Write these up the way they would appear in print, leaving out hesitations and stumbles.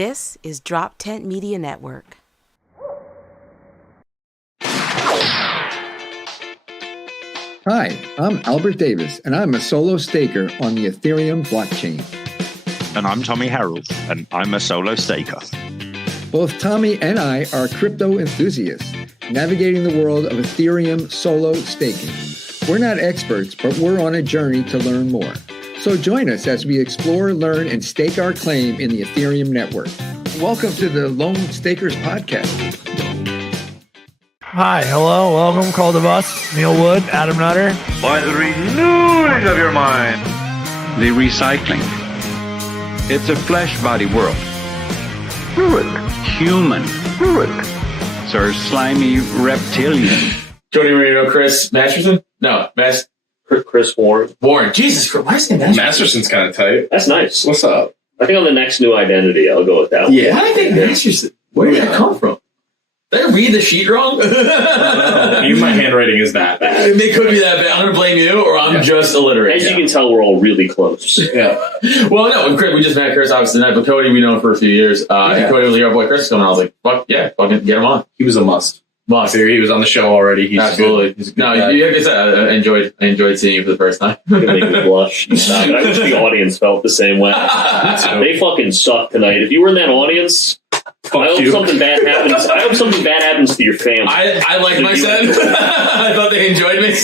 This is Drop Tent Media Network. Hi, I'm Albert Davis, and I'm a solo staker on the Ethereum blockchain. And I'm Tommy Harold, and I'm a solo staker. Both Tommy and I are crypto enthusiasts, navigating the world of Ethereum solo staking. We're not experts, but we're on a journey to learn more. So join us as we explore, learn, and stake our claim in the Ethereum network. Welcome to the Lone Stakers Podcast. Hi, hello, welcome, Call the Bus, Neil Wood, Adam Nutter. By the renewing of your mind. The recycling. It's a flesh body world. Fluid. Human. Fluid. Sir slimy reptilian. Cody Marino, Chris Masterson? No, Chris Warren. Warren. Jesus Christ, why is it Masterson? Masterson's kind of tight. That's nice. What's up? I think on the next new identity, I'll go with that one. Yeah. Why do you think Masterson? Where did that come from? Did I read the sheet wrong? My handwriting is that bad. It could be that bad. I'm going to blame you, or I'm just illiterate. As you can tell, we're all really close. Yeah. Well, no, Chris, we just met Chris obviously tonight, but Cody, we know him for a few years. And Cody was like, our boy Chris is coming. I was like, fuck yeah, fucking get him on. He was a must. He was on the show already. He's absolutely. He's no, like I said, I enjoyed seeing you for the first time. It made me blush. Stop it. I wish the audience felt the same way. They fucking suck tonight. If you were in that audience, I hope something bad happens. I hope something bad happens to your family. I liked my set. I thought they enjoyed me.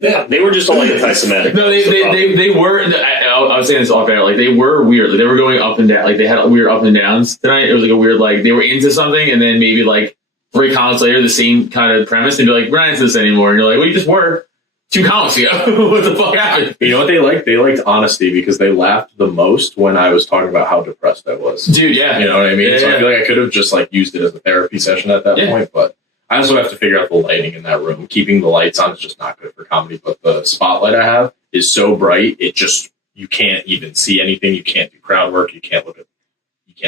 Yeah, they were just all anti-Semitic. No, they were. I was saying this off air. Like they were weird. Like, they were going up and down. Like they had weird up and downs tonight. It was like a weird like they were into something, and then maybe like 3 comments later, the same kind of premise, and be like, "We're not into this anymore." And you're like, "Well, you just were 2 comments ago. What the fuck happened?" You know what they liked? They liked honesty because they laughed the most when I was talking about how depressed I was. Dude, yeah, you know what I mean. Yeah, so I feel like I could have just like used it as a therapy session at that point, but. I also have to figure out the lighting in that room. Keeping the lights on is just not good for comedy, but the spotlight I have is so bright, you can't even see anything. You can't do crowd work. You can't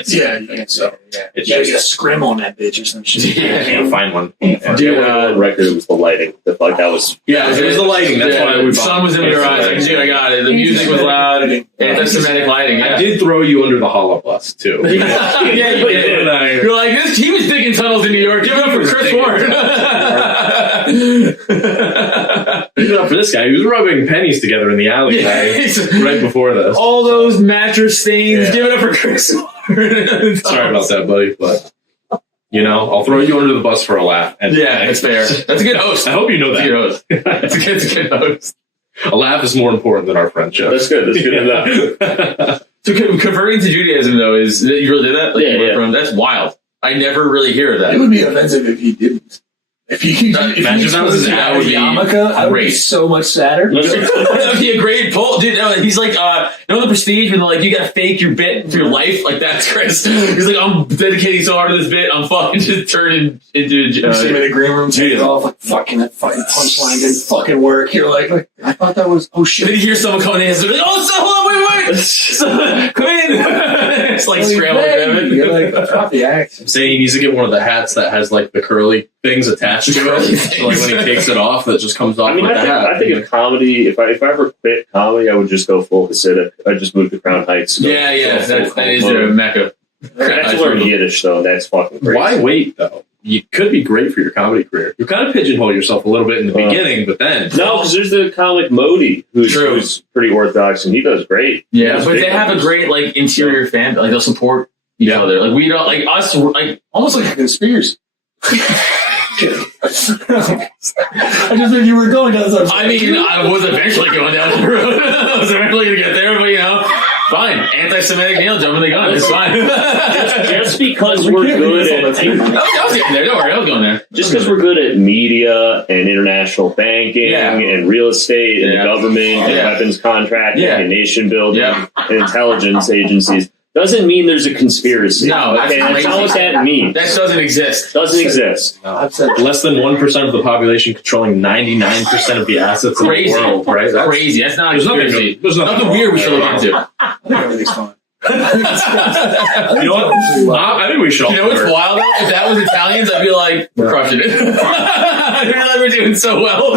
see anything. So it's You gotta get a scrim on that bitch or some shit. I can't find one. Dude, record, it was the lighting. It was the lighting. That's why the sun was in your eyes. Like, dude, I got it. The music was loud. Anti-Semitic lighting. I did throw you under the hollow bus too. Yeah, you did. You're like, this team is digging tunnels in New York. Give it up for Chris Warren. Give it up for this guy. He was rubbing pennies together in the alley right before this. All those mattress stains. Give it up for Chris Warren. Sorry about that, buddy, but I'll throw you under the bus for a laugh. And that's fair. That's a good host. I hope you know that. That's a good host. A laugh is more important than our friendship. That's good. That's good enough. So converting to Judaism, though, is you really did that? Like, that's wild. I never really hear of that. It would be offensive if he didn't. If you imagine that was that would be yarmulke, I would be so much sadder. That'd be a great pull, dude. No, he's like, the Prestige when like you gotta fake your bit for your life, like that's Chris. He's like, I'm dedicating so hard to this bit, I'm fucking just turning into. See him in the green room, take it off, like fucking that fucking punchline didn't fucking work. You're like, I thought that was shit. Then you hear someone coming in, and like, wait, come in. It's like scrambling. You're like, drop the axe. I'm saying he needs to get one of the hats that has like the curly things attached to it. So, like when he takes it off, that just comes off with the hat. I think of comedy. If I ever quit comedy, I would just go full Hasidic. I'd just move to Crown Heights. That is their mecca. I have to learn Yiddish though. That's fucking crazy. Why wait though? You could be great for your comedy career. You kind of pigeonhole yourself a little bit in the beginning, but then no, because there's the comic Modi who's pretty orthodox and he does great. Yeah, but they have a great like interior fan. Like they'll support each other. Like we don't like us. Like almost like a conspiracy. I just think you were going down some. I mean, I was eventually going down the road. I was eventually going to get there, but fine. Anti-Semitic Neil jumping the gun. It's fine. Just because we're good at... I was getting there. Don't worry. I was going there. Just because we're good at media and international banking and real estate and the government and weapons contracting and nation building and intelligence agencies doesn't mean there's a conspiracy. No, that's not what that means. That doesn't exist. Doesn't exist. No. Less than 1% of the population controlling 99% of the assets in the world, right? That's crazy. That's not a conspiracy. There's nothing weird we should look into. I think everything's fine. You know what? I think we should. You know what's wild? If that was Italians, I'd be like, we're crushing it. I feel like we're doing so well.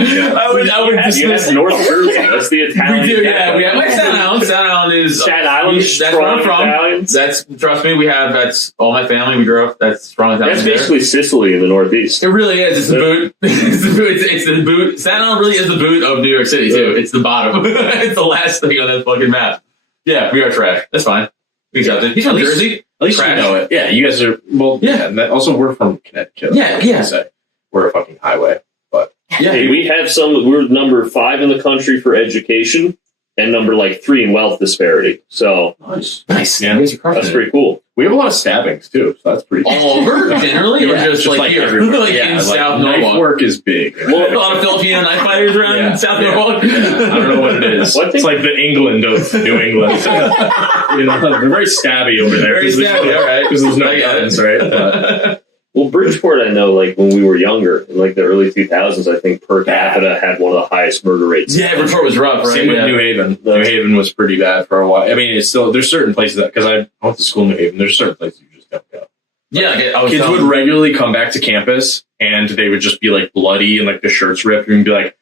I would dismiss have North Jersey. That's the Italian. We do, yeah. We have like Staten Island. Staten Island is Staten Island. That's where I'm from. Italians. That's trust me. That's all my family. We grew up. That's strong Italian. That's basically Sicily in the Northeast. It really is. It's the boot. It's the boot. It's the boot. Staten Island really is the boot of New York City too. It's the bottom. It's the last thing on that fucking map. Yeah, we are trash. That's fine. He's from Jersey. At least you know it. Yeah, you guys are. Well, yeah. And also, we're from Connecticut. Yeah. We're a fucking highway. But yeah, hey, we have we're number 5 in the country for education and number 3 in wealth disparity. So nice. Yeah, that's pretty cool. We have a lot of stabbings too, so that's pretty. All over generally, or just here, in South Norwalk. Knife work is big. Well, a lot of Filipino knife fighters around in South Norwalk. Yeah. I don't know what it is. It's like the England of New England. They're very stabby over there. Very stabby, all right. Because there's no guns, right? But, well, Bridgeport, I know, when we were younger, in the early 2000s, I think per capita had one of the highest murder rates. Yeah, Bridgeport was rough, right? Same with New Haven. New Haven was pretty bad for a while. I mean, it's still, there's certain places because I went to school in New Haven, there's certain places you just don't go. Yeah, kids would regularly come back to campus and they would just be bloody and the shirts ripped and be like,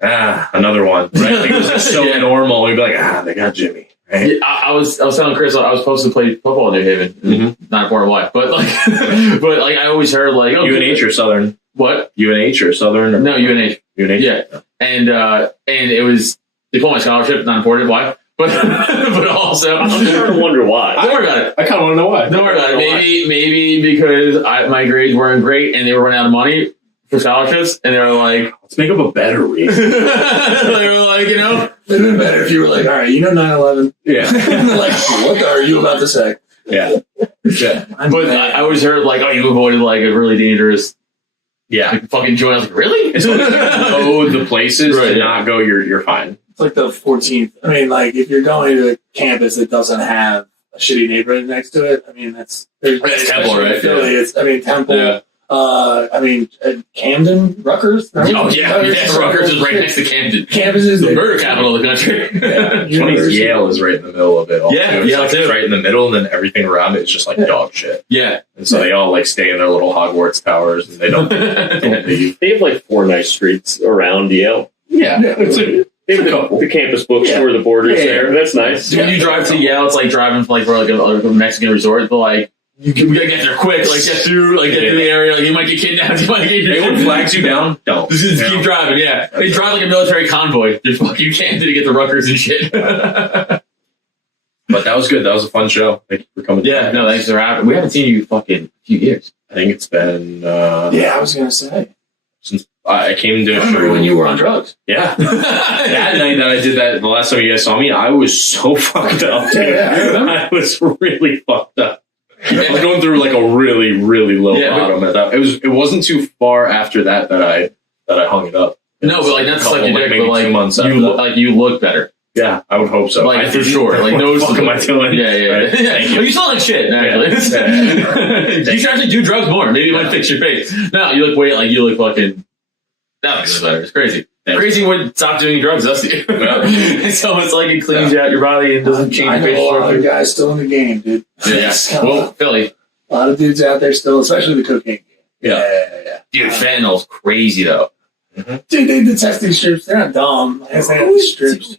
another one. Right? It was so normal. We'd be like, they got Jimmy. Right? Yeah, I was telling Chris I was supposed to play football in New Haven. Mm-hmm. Not important why, but I always heard UNH or Southern. What? UNH or Southern? Or no, UNH. UNH. Yeah, and it was they pulled my scholarship. Not important why, but also I'm starting to wonder why. Don't worry about it. I kind of want to know why. Don't worry about it. Maybe because my grades weren't great and they were running out of money for scholarships, and they were like, let's make up a better reason. They were like, it'd have been better if you were like, all right, 9/11. Yeah. What are you about to say? Yeah. But I always heard you avoided a really dangerous. Yeah. Fucking joint. I was like, really? It's the places to not go, you're fine. It's the 14th. I mean, if you're going to a campus that doesn't have a shitty neighborhood next to it, I mean, that's Temple, right? Philly, yeah. Temple. Yeah. Camden, Rutgers. Oh yeah, Rutgers is right next to Camden. Campus is the murder capital of the country. Yale is right in the middle of it. It's right in the middle, and then everything around it is just dog shit. Yeah, and so they all stay in their little Hogwarts towers, and they don't leave. They have 4 nice streets around Yale. Yeah, they have the campus bookstore, the borders there. That's nice. When you drive to Yale, it's like driving for a Mexican resort, but we gotta get there quick, get through the area. You might get kidnapped. You might get anyone flags you down. Don't just keep driving. Yeah, they drive like a military convoy. They're fucking Camden to get the Rutgers and shit. But that was good. That was a fun show. Thank you for coming. Yeah, no, thanks for having. We haven't seen you fucking few years. I think it's been. I was gonna say since I came to. Remember when you were on drugs? Yeah, that night that I did that, the last time you guys saw me, I was so fucked up. Dude. I was really fucked up. I was going through a really, really low bottom at that. It wasn't too far after that I hung it up. No, but that's maybe 2 months after you look better. Yeah, I would hope so. For sure. What the fuck am I doing? Yeah. Right? Thank you. Well, you still like shit, actually. Yeah. You should actually do drugs more. Maybe it might fix your face. No, you look you look fucking. That looks better. It's crazy. Crazy would stop doing drugs, doesn't it? So it's it cleans out your body and doesn't change your face. I know a lot of guys still in the game, dude. Yeah. Well, Philly. A lot of dudes out there still, especially the cocaine game. Yeah. Dude, fentanyl's crazy, though. Mm-hmm. Dude, the testing strips, they're not dumb. They have the strips.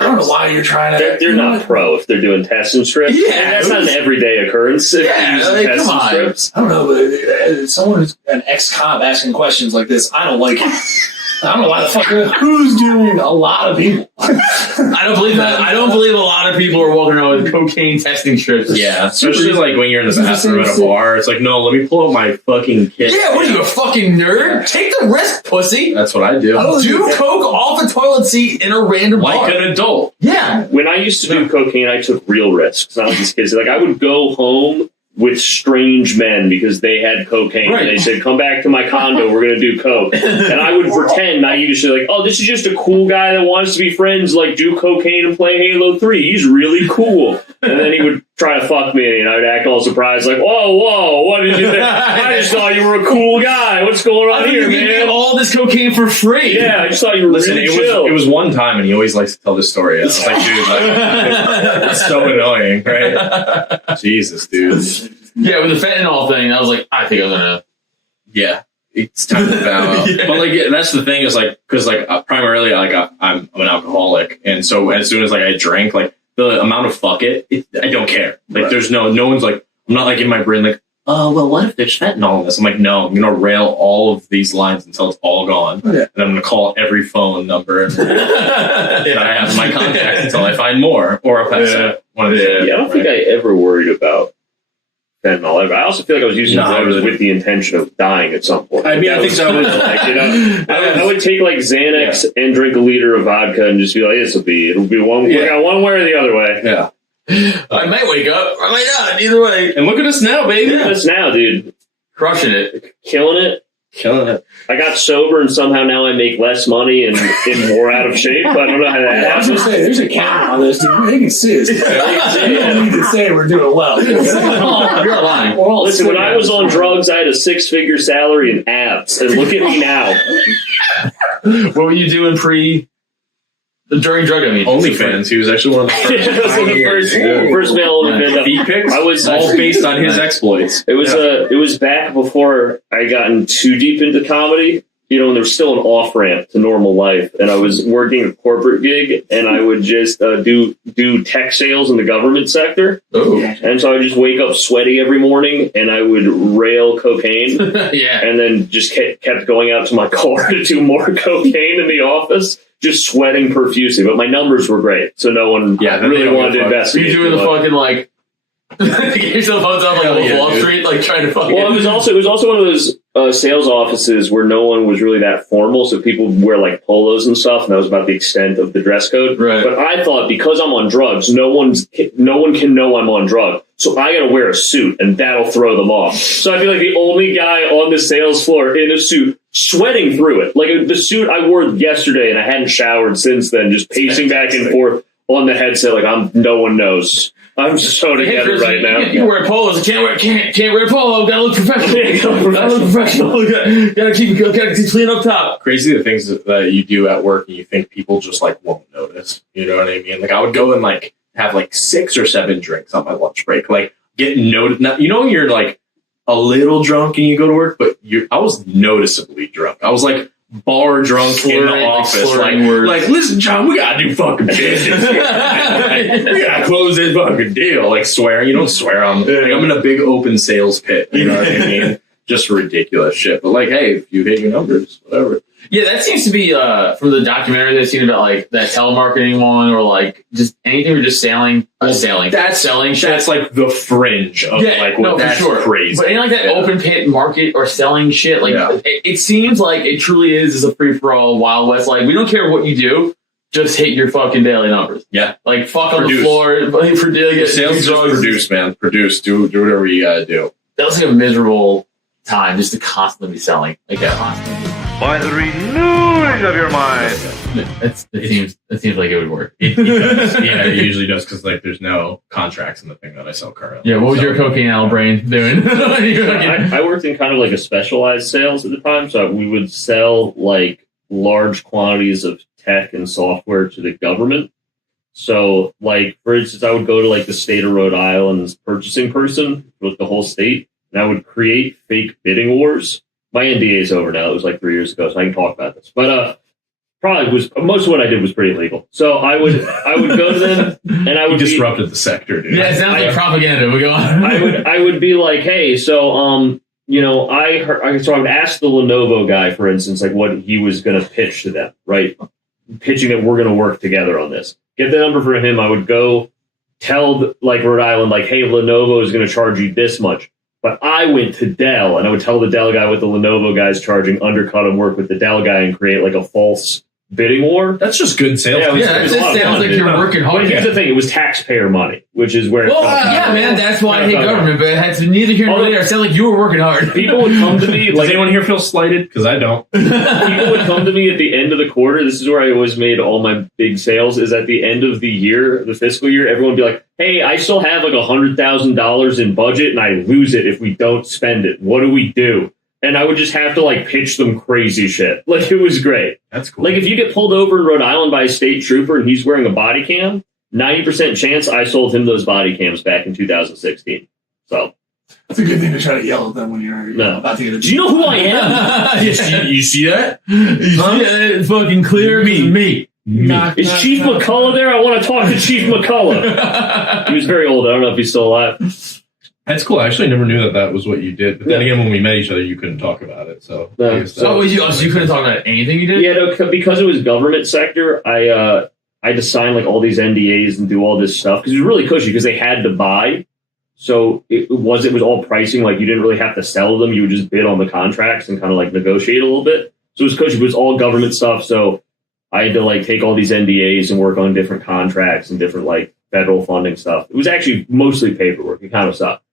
I don't know why you're trying to... They're not pro if they're doing test and strips. Yeah. That's not an everyday occurrence. Come on. Strips. I don't know, but someone who's an ex-cop asking questions like this, I don't like it. I don't know why the fuck. Who's doing a lot of people? I don't believe that. I don't believe a lot of people are walking around with cocaine testing strips. Yeah, especially when you're in the bathroom at a bar. It's no, let me pull out my fucking kit. Yeah, what are you, a fucking nerd? Take the risk, pussy. That's what I do. Do coke off a toilet seat in a random bar. Like an adult. Yeah. When I used to do cocaine, I took real risks. I was these kids. I would go home with strange men because they had cocaine. Right. And they said, come back to my condo, we're going to do coke. And I would pretend naively oh, this is just a cool guy that wants to be friends, do cocaine and play Halo 3. He's really cool. And then he would try to fuck me, and I would act all surprised, whoa, what did you think? I just thought you were a cool guy. What's going on here, man? Get all this cocaine for free. Yeah, I just thought you were really chill. It was one time, and he always likes to tell this story. I was dude, it's so annoying, right? Jesus, dude. Yeah, with the fentanyl thing, I was I think I'm gonna. Yeah. it's time to bow out. But like, that's the thing is like, because like primarily like I'm an alcoholic, and so as soon as like I drink, like the amount of fuck it, I don't care. Like there's no one's like, I'm not like in my brain like, oh well, what if there's fentanyl in this? I'm like, no, I'm gonna rail all of these lines until it's all gone, and I'm gonna call every phone number that I have in my contacts until I find more, or if I one of the I don't think I ever worried about fentanyl. I also feel like I was using drugs with the intention of dying at some point. I mean, I think so. Like, I would take like Xanax and drink a liter of vodka and just be like, it'll be one way or the other way. Yeah. I might wake up. I might not. Either way. And look at us now, baby. Look at us now, dude. Crushing it. Killing it. I got sober and somehow now I make less money and am more out of shape. I don't know how that I was happens. going to say, there's a camera on this. Dude. They can see us. You don't need to say we're doing well. You're lying. Listen, when I was on drugs, I had a 6-figure salary and abs. And look at me now. What were you doing during drug? I mean, OnlyFans. He was actually one of the first male OnlyFans. Feet pics. I was all based on his exploits. It was back before I gotten too deep into comedy. You know, and there was still an off ramp to normal life, and I was working a corporate gig, and I would just do tech sales in the government sector. Ooh. And so I would just wake up sweaty every morning, and I would rail cocaine, and then just kept going out to my car to do more cocaine in the office. Just sweating profusely, but my numbers were great, so no one really wanted to invest. You're doing the fucking like get yourself hooked up like Wall Street, like trying to fucking. Well, it was also one of those sales offices where no one was really that formal, so people wear like polos and stuff, and that was about the extent of the dress code. Right. But I thought because I'm on drugs, no one can know I'm on drugs, so I got to wear a suit, and that'll throw them off. So I feel like the only guy on the sales floor in a suit, sweating through it, like the suit I wore yesterday, and I hadn't showered since then, just pacing back and forth on the headset, like no one knows. I'm so together right now. You wear polos. Can't wear a polo. Gotta look professional. Gotta keep clean up top. Crazy the things that you do at work and you think people just like won't notice. You know what I mean? Like I would go and like have like 6 or 7 drinks on my lunch break. Like get noticed. You know, you're like a little drunk and you go to work, but I was noticeably drunk. I was like bar drunk in the office, like listen, John, we gotta do fucking business. We gotta close this fucking deal. Like swearing, you don't swear. I'm in a big open sales pit. You know what I mean? Just ridiculous shit. But like, hey, if you hit your numbers, whatever. Yeah, that seems to be from the documentary that I've seen about like that telemarketing one, or like just anything we're just selling. That's selling shit. That's like the fringe of that's crazy. But any like that open pit market or selling shit, like it seems like it truly is a free for all Wild West. Like we don't care what you do, just hit your fucking daily numbers. Yeah, like fuck on the floor, for daily sales. Just produce, man. Produce. Do whatever you gotta do. That was like a miserable time just to constantly be selling like that constantly. By the renewing of your mind. It seems like it would work. It does. Yeah, it usually does because like there's no contracts in the thing that I sell currently. Yeah, what was your cocaine Al brain doing? I worked in kind of like a specialized sales at the time, so we would sell like large quantities of tech and software to the government. So, like for instance, I would go to like the state of Rhode Island's purchasing person with the whole state, and I would create fake bidding wars. My NDA is over now. It was like 3 years ago, so I can talk about this. But probably was most of what I did was pretty illegal. So I would go to them and I would disrupted the sector, dude. Yeah, it sounds like propaganda. We go on. I would be like, hey, so you know, I would ask the Lenovo guy, for instance, like what he was going to pitch to them, right? Pitching that we're going to work together on this. Get the number from him. I would go tell like Rhode Island, like, hey, Lenovo is going to charge you this much. But I went to Dell, and I would tell the Dell guy what the Lenovo guy's charging, undercut and work with the Dell guy and create like a false bidding war. That's just good sales. Yeah, that sounds like you're working hard. But here's the thing, it was taxpayer money, which is where... Well, yeah, man, that's why I hate government, but it had to neither here nor there. It sounded like you were working hard. People would come to me... Does anyone here feel slighted? Because I don't. People would come to me at the end of the quarter. This is where I always made all my big sales, is at the end of the year, the fiscal year, everyone would be like, hey, I still have like $100,000 in budget, and I lose it if we don't spend it. What do we do? And I would just have to like pitch them crazy shit. Like it was great. That's cool. Like if you get pulled over in Rhode Island by a state trooper and he's wearing a body cam, 90% chance I sold him those body cams back in 2016. So That's a good thing to try to yell at them when you're about to get a. Do you know who I am? you see that? It's fucking clear. Me. Is Chief McCullough there? I want to talk to Chief McCullough. He was very old. I don't know if he's still alive. That's cool. I actually never knew that was what you did. But then again, when we met each other, you couldn't talk about it. So, so you couldn't talk about anything you did? Yeah, no, because it was government sector. I had to sign like all these NDAs and do all this stuff because it was really cushy because they had to buy. So it was all pricing. Like you didn't really have to sell them. You would just bid on the contracts and kind of like negotiate a little bit. So it was cushy. It was all government stuff. So I had to like take all these NDAs and work on different contracts and different like federal funding stuff. It was actually mostly paperwork. It kind of sucked.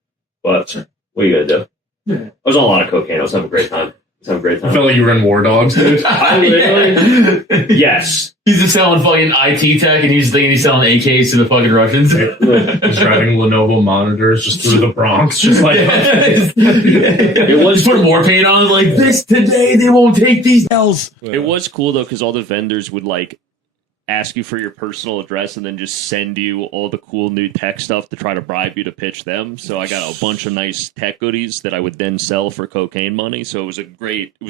But what are you going to do? Yeah. I was on a lot of cocaine. I was having a great time. I felt like you were in War Dogs, dude. I literally, yes. He's just selling fucking IT tech, and he's thinking he's selling AKs to the fucking Russians. He's driving Lenovo monitors just through the Bronx, just like it was put more paint on. Like this today, they won't take these L's. It was cool though because all the vendors would like ask you for your personal address and then just send you all the cool new tech stuff to try to bribe you to pitch them. So I got a bunch of nice tech goodies that I would then sell for cocaine money. So it was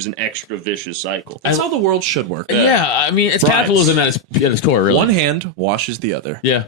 an extra vicious cycle. That's how the world should work. Yeah, I mean, it's capitalism at its core, really. One hand washes the other. Yeah.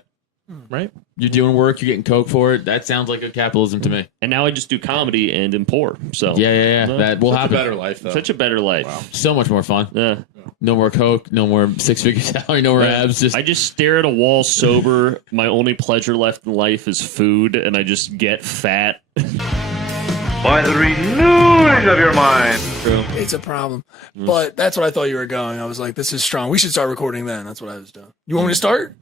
Right? You're doing work, you're getting coke for it. That sounds like good capitalism to me. And now I just do comedy and am poor. So yeah. That will happen. Such a better life, though. Such a better life. Wow. So much more fun. Yeah. No more coke, no more six-figure salary, no more abs. I just stare at a wall sober. My only pleasure left in life is food, and I just get fat. By the renewing of your mind. True. It's a problem. But that's what I thought you were going. I was like, this is strong. We should start recording then. That's what I was doing. You want me to start?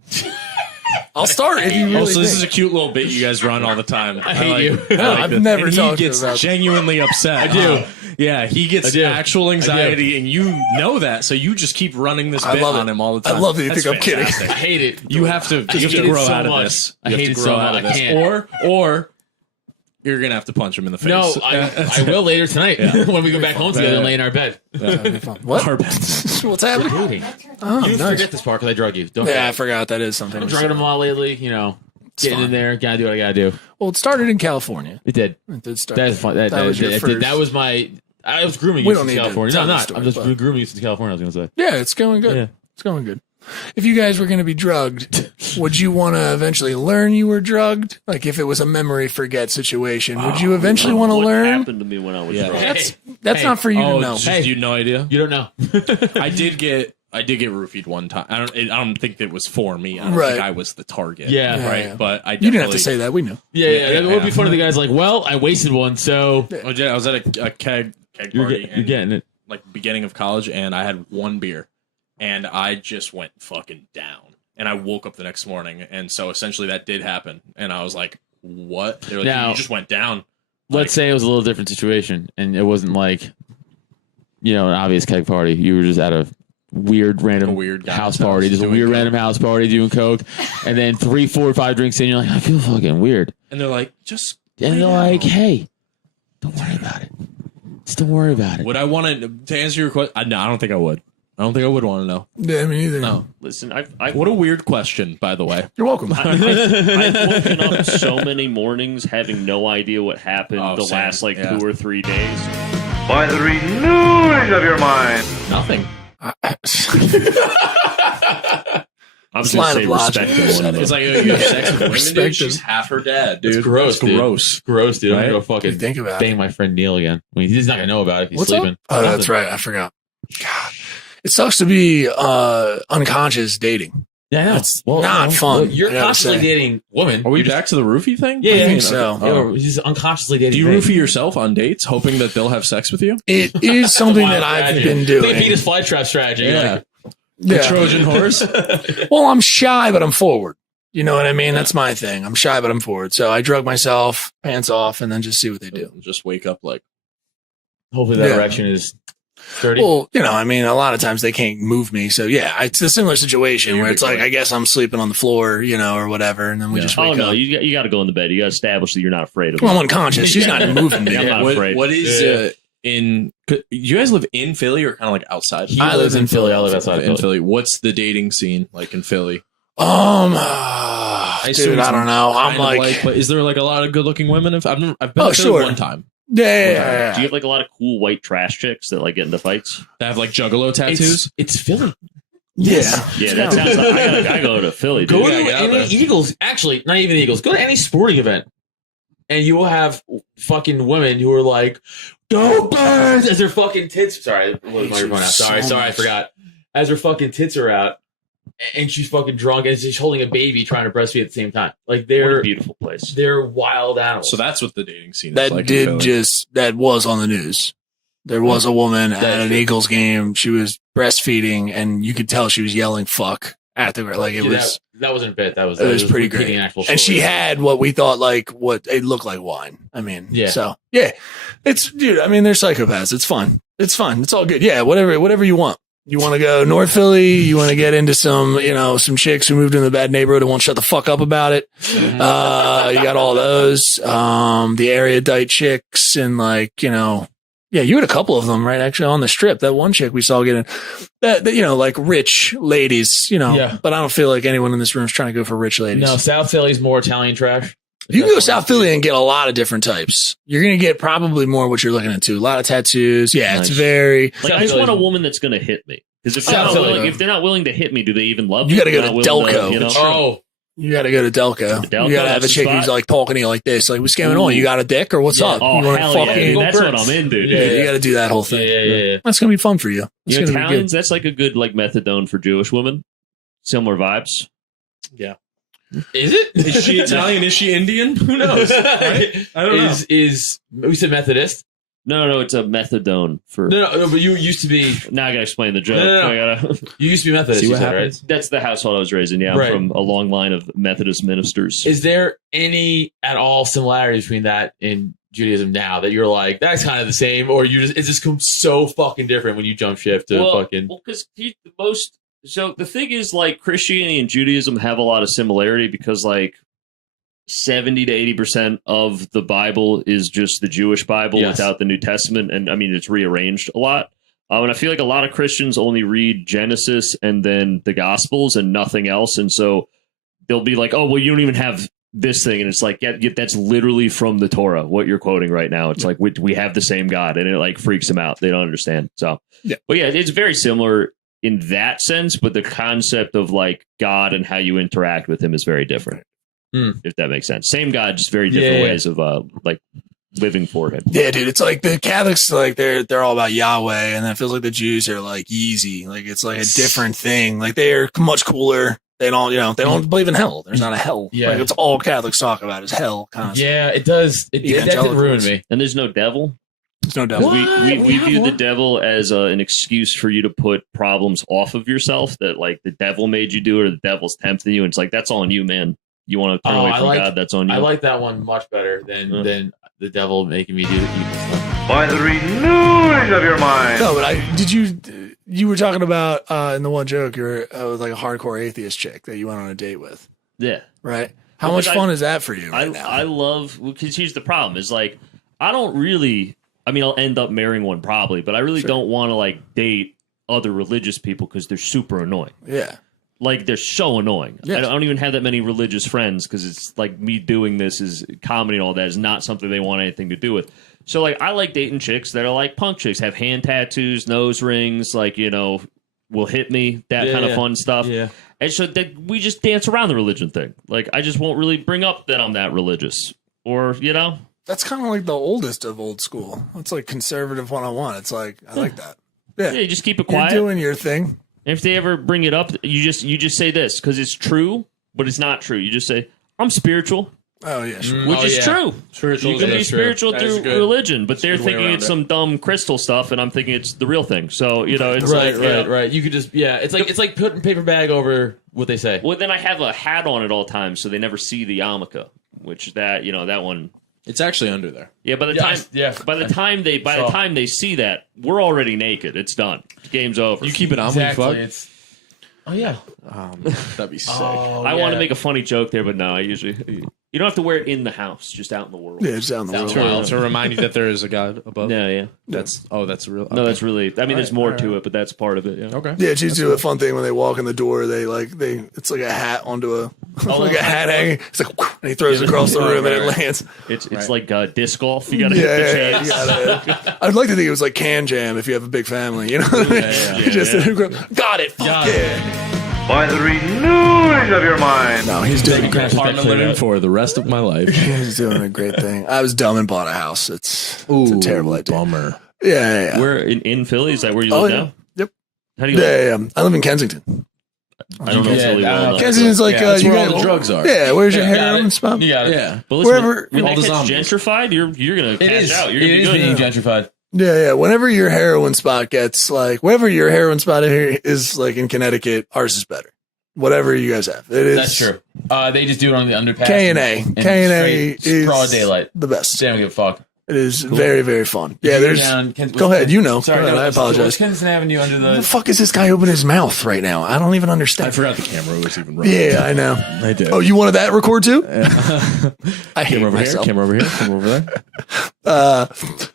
I'll start if you really Also, this is a cute little bit you guys run all the time. I hate you. I've never talked to him about. He gets genuinely upset. I do. Yeah, he gets actual anxiety, and you know that, so you just keep running this bit on him all the time. I love that you think I'm kidding. I hate it. You have to grow out of this. I hate it so much. I can't. Or you're gonna have to punch him in the face. No, I will later tonight when we go back home together and lay in our bed. What? What's happening? You forget this part because I drug you. Don't I forgot that is something. I'm drugging them all lately. You know, getting in there, gotta do what I gotta do. Well, it started in California. It did. It did start. That's fun. That was your first. That was my. I was grooming you since California. No, I'm not. I'm just grooming you since California. I was gonna say. Yeah, it's going good. Yeah. It's going good. If you guys were going to be drugged, would you want to eventually learn you were drugged? Like if it was a memory forget situation, would you eventually want to learn? What happened to me when I was drugged? That's not for you to know. You have no idea. You don't know. I did get roofied one time. I don't think it was for me. I don't think I was the target. Yeah, right. Yeah. But I you didn't have to say that. We knew. Yeah. It would be funny. The guy's like, "Well, I wasted one, so." I was at a keg party. You're getting it. Like beginning of college, and I had one beer. And I just went fucking down. And I woke up the next morning. And so essentially that did happen. And I was like, what? They're like, now, you just went down. Let's say it was a little different situation. And it wasn't like, an obvious keg party. You were just at a weird random house party. Just a weird random house party doing coke. And then 3, 4, 5 drinks in, you're like, I feel fucking weird. And they're like, like, hey, don't worry about it. Just don't worry about it. Would I want to answer your question? No, I don't think I would. I don't think I would want to know. Yeah, me neither. No. Listen, what a weird question, by the way. You're welcome. I've woken up so many mornings having no idea what happened last 2 or 3 days. By the renewing of your mind. Nothing. I'm just going to say respectable. It's like you have sex with women, dude. She's half her dad, dude. It's gross, dude. Gross, dude. Right? I'm going to go fucking think about bang my friend Neil again. I mean, he's not going to know about it if he's sleeping. Oh, that's right. I forgot. God. It sucks to be unconscious dating. Yeah, I know. It's not fun. Well, you're consciously dating women. Are we back to the roofie thing? Yeah, I think so. Yeah, he's unconsciously dating. Do you roofie yourself on dates, hoping that they'll have sex with you? It is something that I've been doing. They beat his fly trap strategy. Yeah. The Trojan horse. Well, I'm shy, but I'm forward. You know what I mean? That's my thing. I'm shy, but I'm forward. So I drug myself, pants off, and then just see what they do. Just wake up like. Hopefully that erection is sturdy. Well, I mean, a lot of times they can't move me. So yeah, it's a similar situation where it's like, I guess I'm sleeping on the floor, or whatever. And then we just wake up. Oh, no, you got to go in the bed. You got to establish that you're not afraid of it. Well, I'm unconscious. She's not moving me. I'm not afraid. What is you guys live in Philly or kind of like outside? I live in Philly. I live outside in Philly. What's the dating scene like in Philly? I dude. I don't know. I'm like, but is there like a lot of good looking women? I've been to sure. one time. Yeah. Do you have like a lot of cool white trash chicks that like get into fights? That have like juggalo tattoos? It's Philly. Yeah. That sounds like I gotta go to Philly. Go Dude. to any Eagles. Actually, not even Eagles. Go to any sporting event, and you will have fucking women who are like, "Go Birds!" as their fucking tits. Sorry, I blew my microphone out. Sorry, I forgot. As her fucking tits are out, and she's fucking drunk, and she's holding a baby trying to breastfeed at the same time. Like they're what a beautiful place. They're wild animals. So that's what the dating scene is That like. that was on the news. There was a woman at an Eagles game. She was breastfeeding, and you could tell she was yelling "fuck" at the like it was. That wasn't a bit. That was pretty great. And she had what we thought what it looked like wine. I mean, so yeah, it's dude. I mean, they're psychopaths. It's fun. It's all good. Yeah, whatever you want. You want to go North Philly? You want to get into some chicks who moved in the bad neighborhood and won't shut the fuck up about it? You got all those. The erudite chicks and yeah, you had a couple of them, right? Actually, on the Strip, that one chick we saw getting that like rich ladies, Yeah. But I don't feel like anyone in this room is trying to go for rich ladies. No, South Philly's more Italian trash. You can go South Philly and get a lot of different types. You're going to get probably more what you're looking into. A lot of tattoos. Yeah, Nice. It's very. Like, I just want a woman that's going to hit me. Because if they're not willing to hit me, do they even love me? You got to go They're to not Delco. willing to, You got to go to Delco. You got to have a chick who's like talking to you like this. Like, what's going on? You got a dick or what's up? Oh, you want hell fucking? yeah. That's what I'm into, dude. Yeah, you got to do that whole thing. Yeah. That's going to be fun for you. It's gonna be Italians, that's like a good like methadone for Jewish women. Similar vibes. Yeah. Is it? Is she Italian? Is she Indian? Who knows? Right? I don't know. Is we said Methodist? No, it's a methadone for. No, but you used to be. Now I gotta explain the joke. No. You used to be Methodist. See what happens? Right? That's the household I was raised in. Yeah, I'm Right. from a long line of Methodist ministers. Is there any at all similarities between that and Judaism now that you're like that's kind of the same, or is this so fucking different when you jump ship to fucking? Well, because most. So the thing is, like Christianity and Judaism have a lot of similarity because like 70 to 80% of the Bible is just the Jewish Bible without the New Testament. And I mean, it's rearranged a lot. And I feel like a lot of Christians only read Genesis and then the Gospels and nothing else. And so they'll be like, oh, well, you don't even have this thing. And it's like, yeah, that's literally from the Torah, what you're quoting right now. It's like, we have the same God, and it like freaks them out. They don't understand. So, but yeah, it's very similar in that sense, but the concept of like God and how you interact with him is very different. If that makes sense. Same God, just very different ways of like living for him. Yeah, dude. It's like the Catholics, like they're all about Yahweh, and then it feels like the Jews are like Yeezy. Like it's like a different thing. Like they're much cooler. They don't, they don't believe in hell. There's not a hell. Yeah. Like it's all Catholics talk about is hell. Constantly. Yeah, it does. That did ruin me. And there's no devil. There's no devil. We view the devil as an excuse for you to put problems off of yourself. That like the devil made you do it, or the devil's tempting you. And it's like that's on you, man. You want to turn away from God, that's on you. I like that one much better than the devil making me do the evil stuff. By the renewing of your mind. No, but you were talking about in the one joke, you're with like a hardcore atheist chick that you went on a date with. Yeah. Right. How much fun is that for you right now? I love, because here's the problem is like, I don't really, I mean, I'll end up marrying one probably, but I really don't want to like date other religious people because they're super annoying. Yeah. Like they're so annoying. Yes. I don't even have that many religious friends because it's like me doing this is comedy and all that is not something they want anything to do with. So like I like dating chicks that are like punk chicks, have hand tattoos, nose rings, like will hit me, that kind of fun stuff. Yeah. And so that we just dance around the religion thing. Like I just won't really bring up that I'm that religious, or That's kind of like the oldest of old school. It's like conservative 101. It's like I like that. Yeah, you just keep it quiet. You're doing your thing. If they ever bring it up, you just say this because it's true, but it's not true. You just say, I'm spiritual. Oh, yeah, sure. Which is true. Spiritual you can be spiritual through religion, but they're thinking it's it. some dumb crystal stuff, and I'm thinking it's the real thing. So, it's right. You could just, it's like putting paper bag over what they say. Well, then I have a hat on at all times, so they never see the yarmulke, which that one. It's actually under there. Yeah, by the time they see that, we're already naked. It's done. Game's over. You keep it on when you fuck? Oh yeah. That'd be sick. I want to make a funny joke there, but no, I usually You don't have to wear it in the house, just out in the world. Yeah, just out in the world. To remind you that there is a God above. Yeah. That's real. Okay. No, that's really. I mean, there's more to it, but that's part of it. Yeah. Okay. Yeah, it's usually a fun thing when they walk in the door. It's like a hat onto a a hat hanging. It's like and he throws it across the room and it lands. It's like disc golf. You got to hit the chance. I'd like to think it was like Can Jam if you have a big family. You know what I mean? Got it. Fuck yeah. By the renewing of your mind. No, he's doing a great apartment living for the rest of my life. He's doing a great thing. I was dumb and bought a house. It's a terrible idea. Bummer. Yeah. We're in Philly. Is that where you live now? Yep. How do you live? Yeah. I live in Kensington. I don't know if really well. Kensington's like that's you where got all the drugs are. Yeah, where's your heroin spot? You got it. Yeah. But listen, wherever when all that the gets zombies. gentrified, you're gonna cash out. You're It gonna be is good. being gentrified. Yeah. Whenever your heroin spot gets like wherever your heroin spot here is like in Connecticut, ours is better. Whatever you guys have, it is. That's true. They just do it on the underpass. K&A is broad daylight. The best. They don't give a fuck. It is very, very fun. Yeah, there's. Go ahead, you know. Sorry, Go ahead, I apologize. What's Kensington Avenue under What the fuck is this guy opening his mouth right now? I don't even understand. I forgot the camera was even running. Yeah, I know. I did. Oh, you wanted that record too? I hate Camera over myself. here. Camera over here. Camera over there.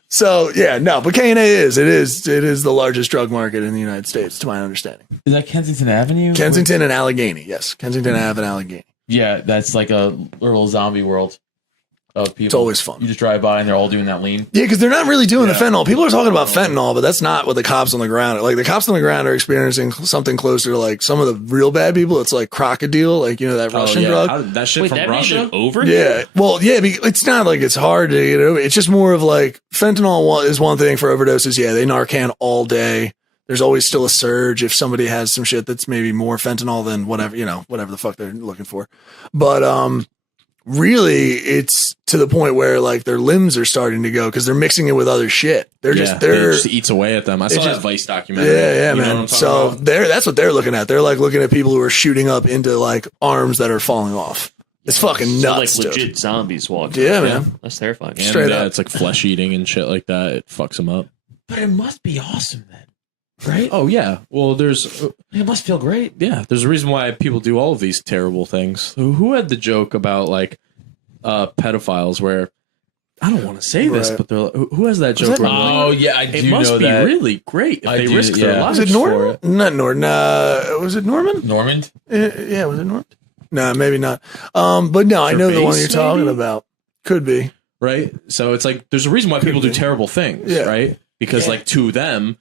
So yeah, no, but K&A is the largest drug market in the United States, to my understanding. Is that Kensington Avenue? Kensington and Allegheny, yes, Kensington Ave and Allegheny. Yeah, that's like a little zombie world of people. It's always fun. You just drive by and they're all doing that lean. Yeah, because they're not really doing the fentanyl. People are talking about fentanyl, but that's not what the cops on the ground are. Like the cops on the ground are experiencing something closer to like some of the real bad people. It's like crocodile, like that Russian drug. That shit from Russia? Over? Yeah. Well, yeah, it's not like it's hard to get over. It's just more of like fentanyl is one thing for overdoses. Yeah, they Narcan all day. There's always still a surge if somebody has some shit that's maybe more fentanyl than whatever the fuck they're looking for. But really, it's to the point where like their limbs are starting to go because they're mixing it with other shit. It just eats away at them. I saw that Vice documentary. Yeah, man. So that's what they're looking at. They're like looking at people who are shooting up into like arms that are falling off. It's fucking nuts. Like legit zombies walking. Yeah, man. That's terrifying. And, straight up, it's like flesh eating and shit like that. It fucks them up. But it must be awesome then. Right? Oh yeah. Well, it must feel great. Yeah, there's a reason why people do all of these terrible things. Who had the joke about like pedophiles where I don't want to say this, but they're like, who has that joke? Yeah, I do. It must be really great if they risk their lives. Was it Norman? Not Norman. Was it Norman? Normand? Yeah, was it Norman? No, maybe not. But no, I know the one you're talking about. Could be. Right? So it's like there's a reason why people do terrible things, right? Because like to them,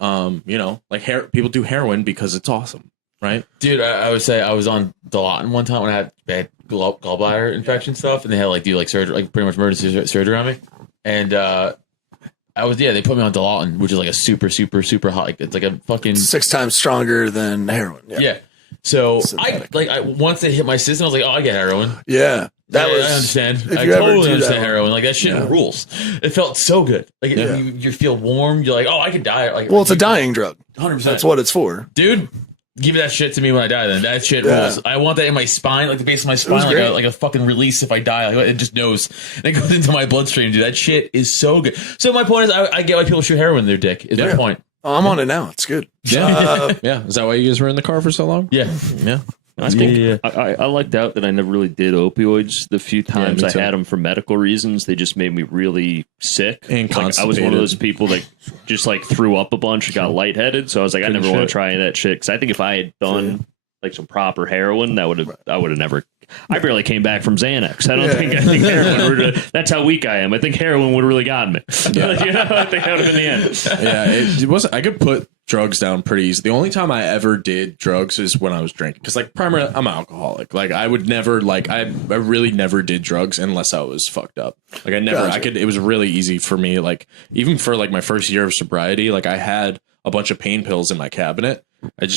like people do heroin because it's awesome, right? Dude, I would say I was on Dilaudid one time when I had bad gallbladder infection stuff, and they had do surgery, like pretty much emergency surgery on me, and they put me on Dilaudid, which is like a super super super hot, like it's like a fucking 6 times stronger than heroin. Yeah. So I once they hit my system, I was like, oh, I get heroin. Yeah. I understand. I totally understand heroin. Like that shit rules. It felt so good. Like you feel warm. You're like, oh, I could die. Like, well, it's a dying drug. 100%. That's what it's for, dude. Give that shit to me when I die. Then that shit rules. I want that in my spine, like the base of my spine, like a fucking release if I die. Like, it just knows. And it goes into my bloodstream, dude. That shit is so good. So my point is, I get why people shoot heroin in their dick. Is my point. Oh, I'm on it now. It's good. Yeah. Is that why you guys were in the car for so long? Yeah. Yeah. That's cool. Yeah. I lucked out that I never really did opioids. The few times I had them for medical reasons, they just made me really sick. And I was one of those people that just like threw up a bunch, got lightheaded. So I was like, I never want to try any of that shit. Because I think if I had done like some proper heroin, I would have never. I barely came back from Xanax. I think heroin. That's how weak I am. I think heroin would have really gotten me. Yeah. I think that would have been the end. Yeah, it was. I could put drugs down pretty easy. The only time I ever did drugs is when I was drinking. Because like primarily, I'm an alcoholic. Like I would never I really never did drugs unless I was fucked up. Like I never. Gotcha. It was really easy for me. Like even for like my first year of sobriety, like I had a bunch of pain pills in my cabinet. I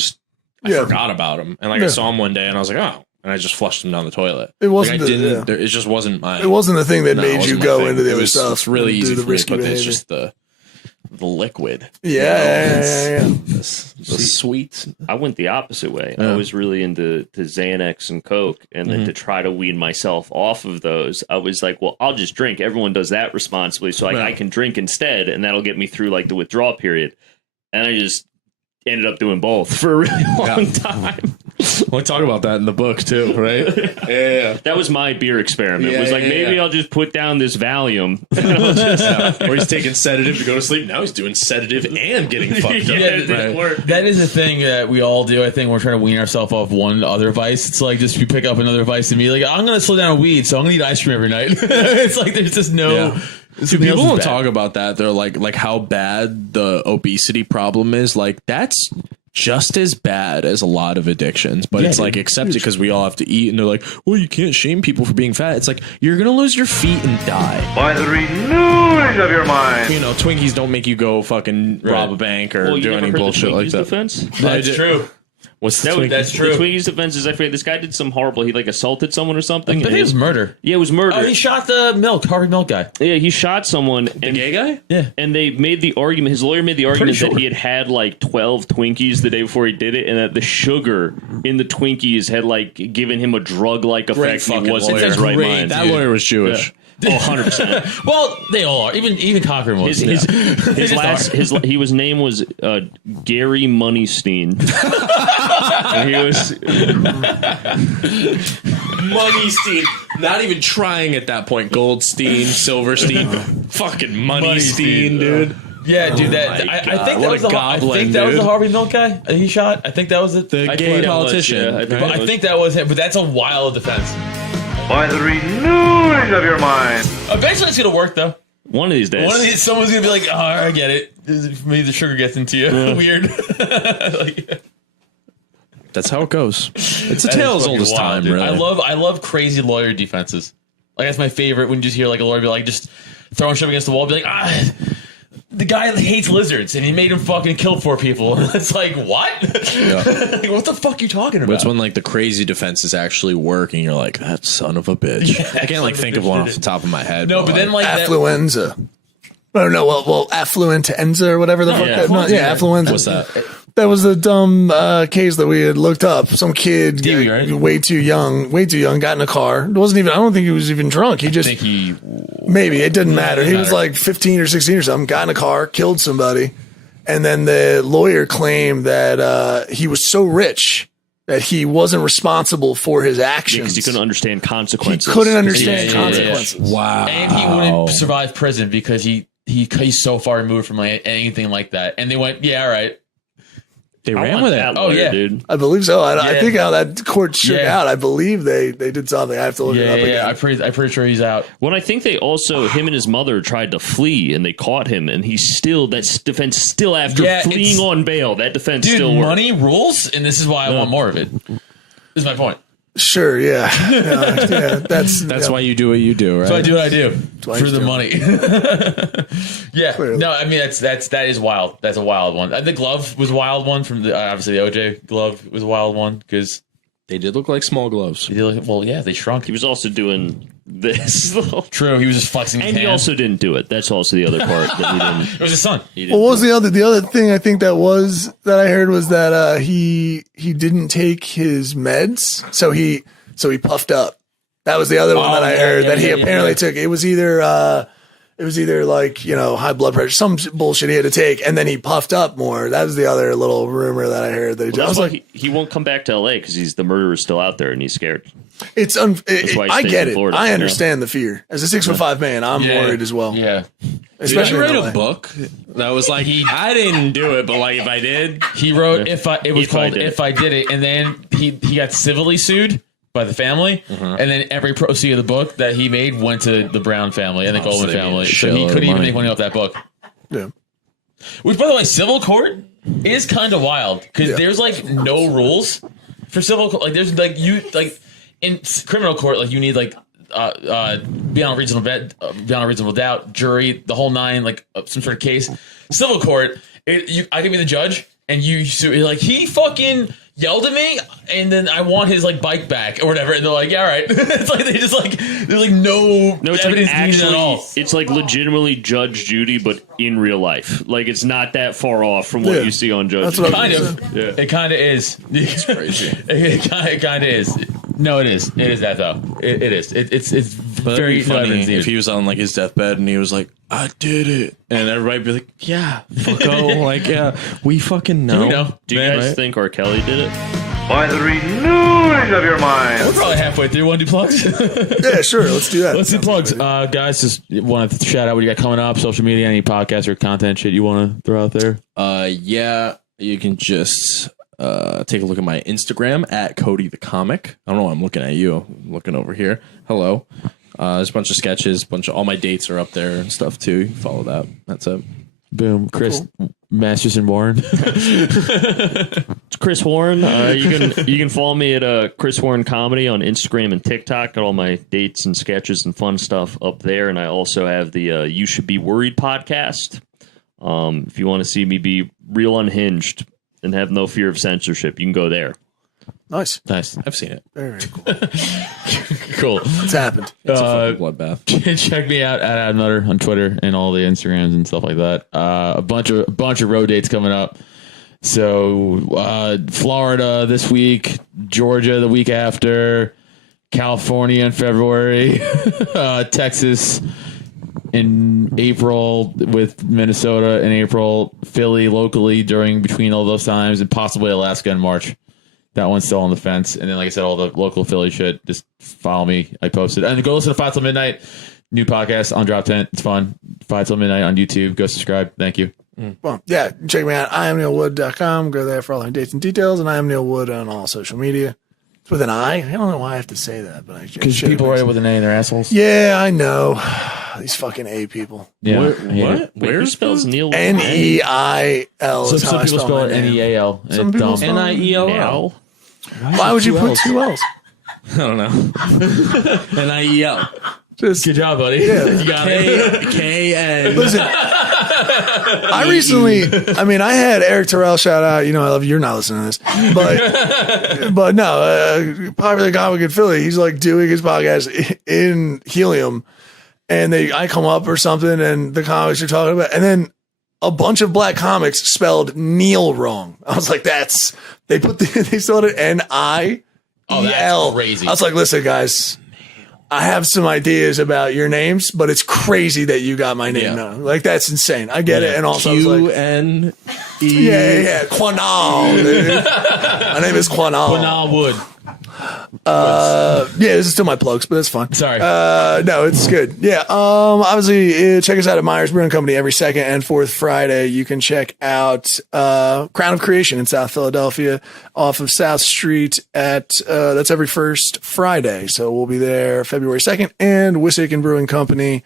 forgot about them, and I saw them one day, and I was like, oh. And I just flushed them down the toilet. It wasn't. It just wasn't my. It wasn't the thing that made you go into the other stuff. It's really easy for me, but it's just the liquid. Yeah. The sweet. I went the opposite way. I was really into Xanax and Coke, and then to try to wean myself off of those, I was like, well, I'll just drink. Everyone does that responsibly, so I can drink instead, and that'll get me through like the withdrawal period. And I just ended up doing both for a really long time. We'll talk about that in the book too, right? Yeah. That was my beer experiment. Yeah, it was like, maybe I'll just put down this Valium. Or he's taking sedative to go to sleep. Now he's doing sedative and getting fucked up. That is a thing that we all do. I think we're trying to wean ourselves off one other vice. It's like just you pick up another vice and be like, I'm going to slow down on weed, so I'm going to eat ice cream every night. It's like there's just no... Yeah. Dude, people don't talk about that. They're like how bad the obesity problem is. Like, that's just as bad as a lot of addictions, but it's like accepted because we all have to eat. And they're like, well, you can't shame people for being fat. It's like, you're gonna lose your feet and die by the renewing of your mind. You know, Twinkies don't make you go fucking rob a bank or do any bullshit like that. Defense? That's true. What's the That's true. The Twinkies defense is, I forget, this guy did some horrible, he like assaulted someone or something. I think it was murder. Yeah, it was murder. Oh, he shot the Harvey Milk guy. Yeah, he shot someone. The gay guy? Yeah. And they made the argument, his lawyer made the argument that he had like 12 Twinkies the day before he did it, and that the sugar in the Twinkies had like given him a drug-like effect. He wasn't in his right mind. That lawyer was Jewish. Yeah. Oh, 100%. Well, they all are. Even Cochran was. His name was Gary Moneystein. And he was Moneystein. Not even trying at that point. Goldstein, Silverstein, fucking Moneystein, dude. Yeah, dude. I think that was the Harvey Milk guy he shot. I think that was it. The gay politician. I think that was him. But that's a wild defense. By the renewing of your mind. Eventually, it's gonna work though. One of these days, someone's gonna be like, "Oh, I get it. Maybe the sugar gets into you." Yeah. Weird. That's how it goes. It's a tale as old as time. Really. I love crazy lawyer defenses. Like that's my favorite. When you just hear like a lawyer be like, just throwing shit against the wall, be like, the guy hates lizards and he made him fucking kill 4 people. It's like, what? Yeah. Like, what the fuck are you talking about? But it's when like the crazy defenses actually work and you're like, that son of a bitch. Yeah, I can't like think of one off the top of my head. No, but then like affluenza. Oh no, well, affluenza or whatever the fuck. Affluenza. What's that? That was a dumb case that we had looked up. Some kid, right? way too young, got in a car. It wasn't even. I don't think he was even drunk. He just maybe it didn't matter. He was like 15 or 16 or something. Got in a car, killed somebody, and then the lawyer claimed that he was so rich that he wasn't responsible for his actions because he couldn't understand consequences. He couldn't understand consequences. Yeah. Wow, and he wouldn't survive prison because he's so far removed from like anything like that. And they went, yeah, all right. They ran with it. Lawyer, yeah, dude. I believe so. I think how that court shook out. I believe they did something. I have to look it up again. Yeah, I'm pretty sure he's out. Well, I think they also him and his mother tried to flee, and they caught him, and he's still defense still after fleeing on bail. That defense still works. Money rules, and this is why I want more of it. This is my point. Sure, yeah. That's why you do what you do, right? So I do what I do for the money. Yeah, clearly. No, I mean that is wild. That's a wild one. The glove was a wild one from the obviously the OJ glove was a wild one because they did look like small gloves. They shrunk. He was also doing this. True, he was just flexing. And he also didn't do it. That's also the other part that he didn't. It was his son. Well, what was the other thing I think that I heard was that he didn't take his meds, so he puffed up. That was the other one that I heard that he apparently took. It was either like, high blood pressure, some bullshit he had to take, and then he puffed up more. That was the other little rumor that I heard. That he did. I was like, he won't come back to LA because the murderer's still out there and he's scared. I get it. Florida, I understand the fear. As a 6'5" man, I'm worried as well. Yeah. Especially write a book that was like I didn't do it, but like if I did, he wrote If I Did It, and then he got civilly sued by the family, and then every proceed of the book that he made went to the Brown family and the Goldman family. So he couldn't even make money off that book. Yeah. Which, by the way, civil court is kind of wild because there's like no rules for civil court. Like there's in criminal court, like you need like beyond a reasonable doubt, jury, the whole nine, like some sort of case. Civil court, I can be the judge, and you're like he fucking yelled at me, and then I want his like bike back or whatever, and they're like, yeah, all right. It's like they just like there's like no it's evidence like actually, at all. It's like legitimately Judge Judy, but in real life. Like it's not that far off from what you see on Judge Judy. Kind of. Yeah. It kind of is. It's crazy. It kind of is. No, it is. It is that though. It is. It's very funny if he was on like his deathbed and he was like, I did it, and everybody'd be like, yeah, fucko, like yeah, we fucking know. Do we know? Do you guys think R. Kelly did it? by the renewing of your mind. We're probably halfway through. Want to do plugs? Yeah, sure. Let's do that. Let's do plugs. Guys, just want to shout out what you got coming up, social media, any podcasts or content shit you want to throw out there? Yeah, you can just take a look at my Instagram at Cody the Comic. I don't know why I'm looking at you. I'm looking over here. Hello. There's a bunch of sketches, all my dates are up there and stuff too. You can follow that. That's it. Boom. Chris Masterson Warren. It's Chris Warren. You can follow me at Chris Warren Comedy on Instagram and TikTok. Got all my dates and sketches and fun stuff up there. And I also have the You Should Be Worried podcast. If you want to see me be real unhinged and have no fear of censorship, you can go there. Nice. I've seen it. Very cool. Cool. It's happened. It's a fucking bloodbath. Check me out at Adam Nutter on Twitter and all the Instagrams and stuff like that. A bunch of road dates coming up. So Florida this week, Georgia the week after, California in February, Texas in April, with Minnesota in April, Philly locally between all those times, and possibly Alaska in March. That one's still on the fence. And then, like I said, all the local Philly shit, just follow me. I posted. And go listen to 5 Till Midnight, new podcast on Drop Tent. It's fun. 5 Till Midnight on YouTube. Go subscribe. Thank you. Well, yeah, check me out. IamNeilWood.com. Go there for all my dates and details. And I am Neil Wood on all social media. It's with an I. I don't know why I have to say that, but because people write it with an A and they're assholes. Yeah, I know. These fucking A people. Yeah. What? Where spells Neil? Neil. Some people spell it Neal. Some people spell it Niel. Why would you put 2 L's? I don't know. Niel. Just good job, buddy. Yeah. You got it. K-N. Listen, I recently, I had Eric Terrell shout out. You know, I love you. You're not listening to this, but no, popular comic in Philly. He's like doing his podcast in Helium, and I come up or something, and the comics are talking about, and then a bunch of black comics spelled Neil wrong. I was like, they spelled it N-I-E-L. Oh, that's crazy. I was like, listen, guys, I have some ideas about your names, but it's crazy that you got my name now. Like, that's insane. I get it. And also, Q-N-E. Yeah. Quanal, dude. My name is Quanal. Quanal Wood. Yeah, this is still my plugs, but it's fun. Sorry. No, it's good. Yeah. Obviously, check us out at Myers Brewing Company every second and fourth Friday. You can check out Crown of Creation in South Philadelphia off of South Street that's every first Friday. So we'll be there February 2nd, and Wissahickon and Brewing Company,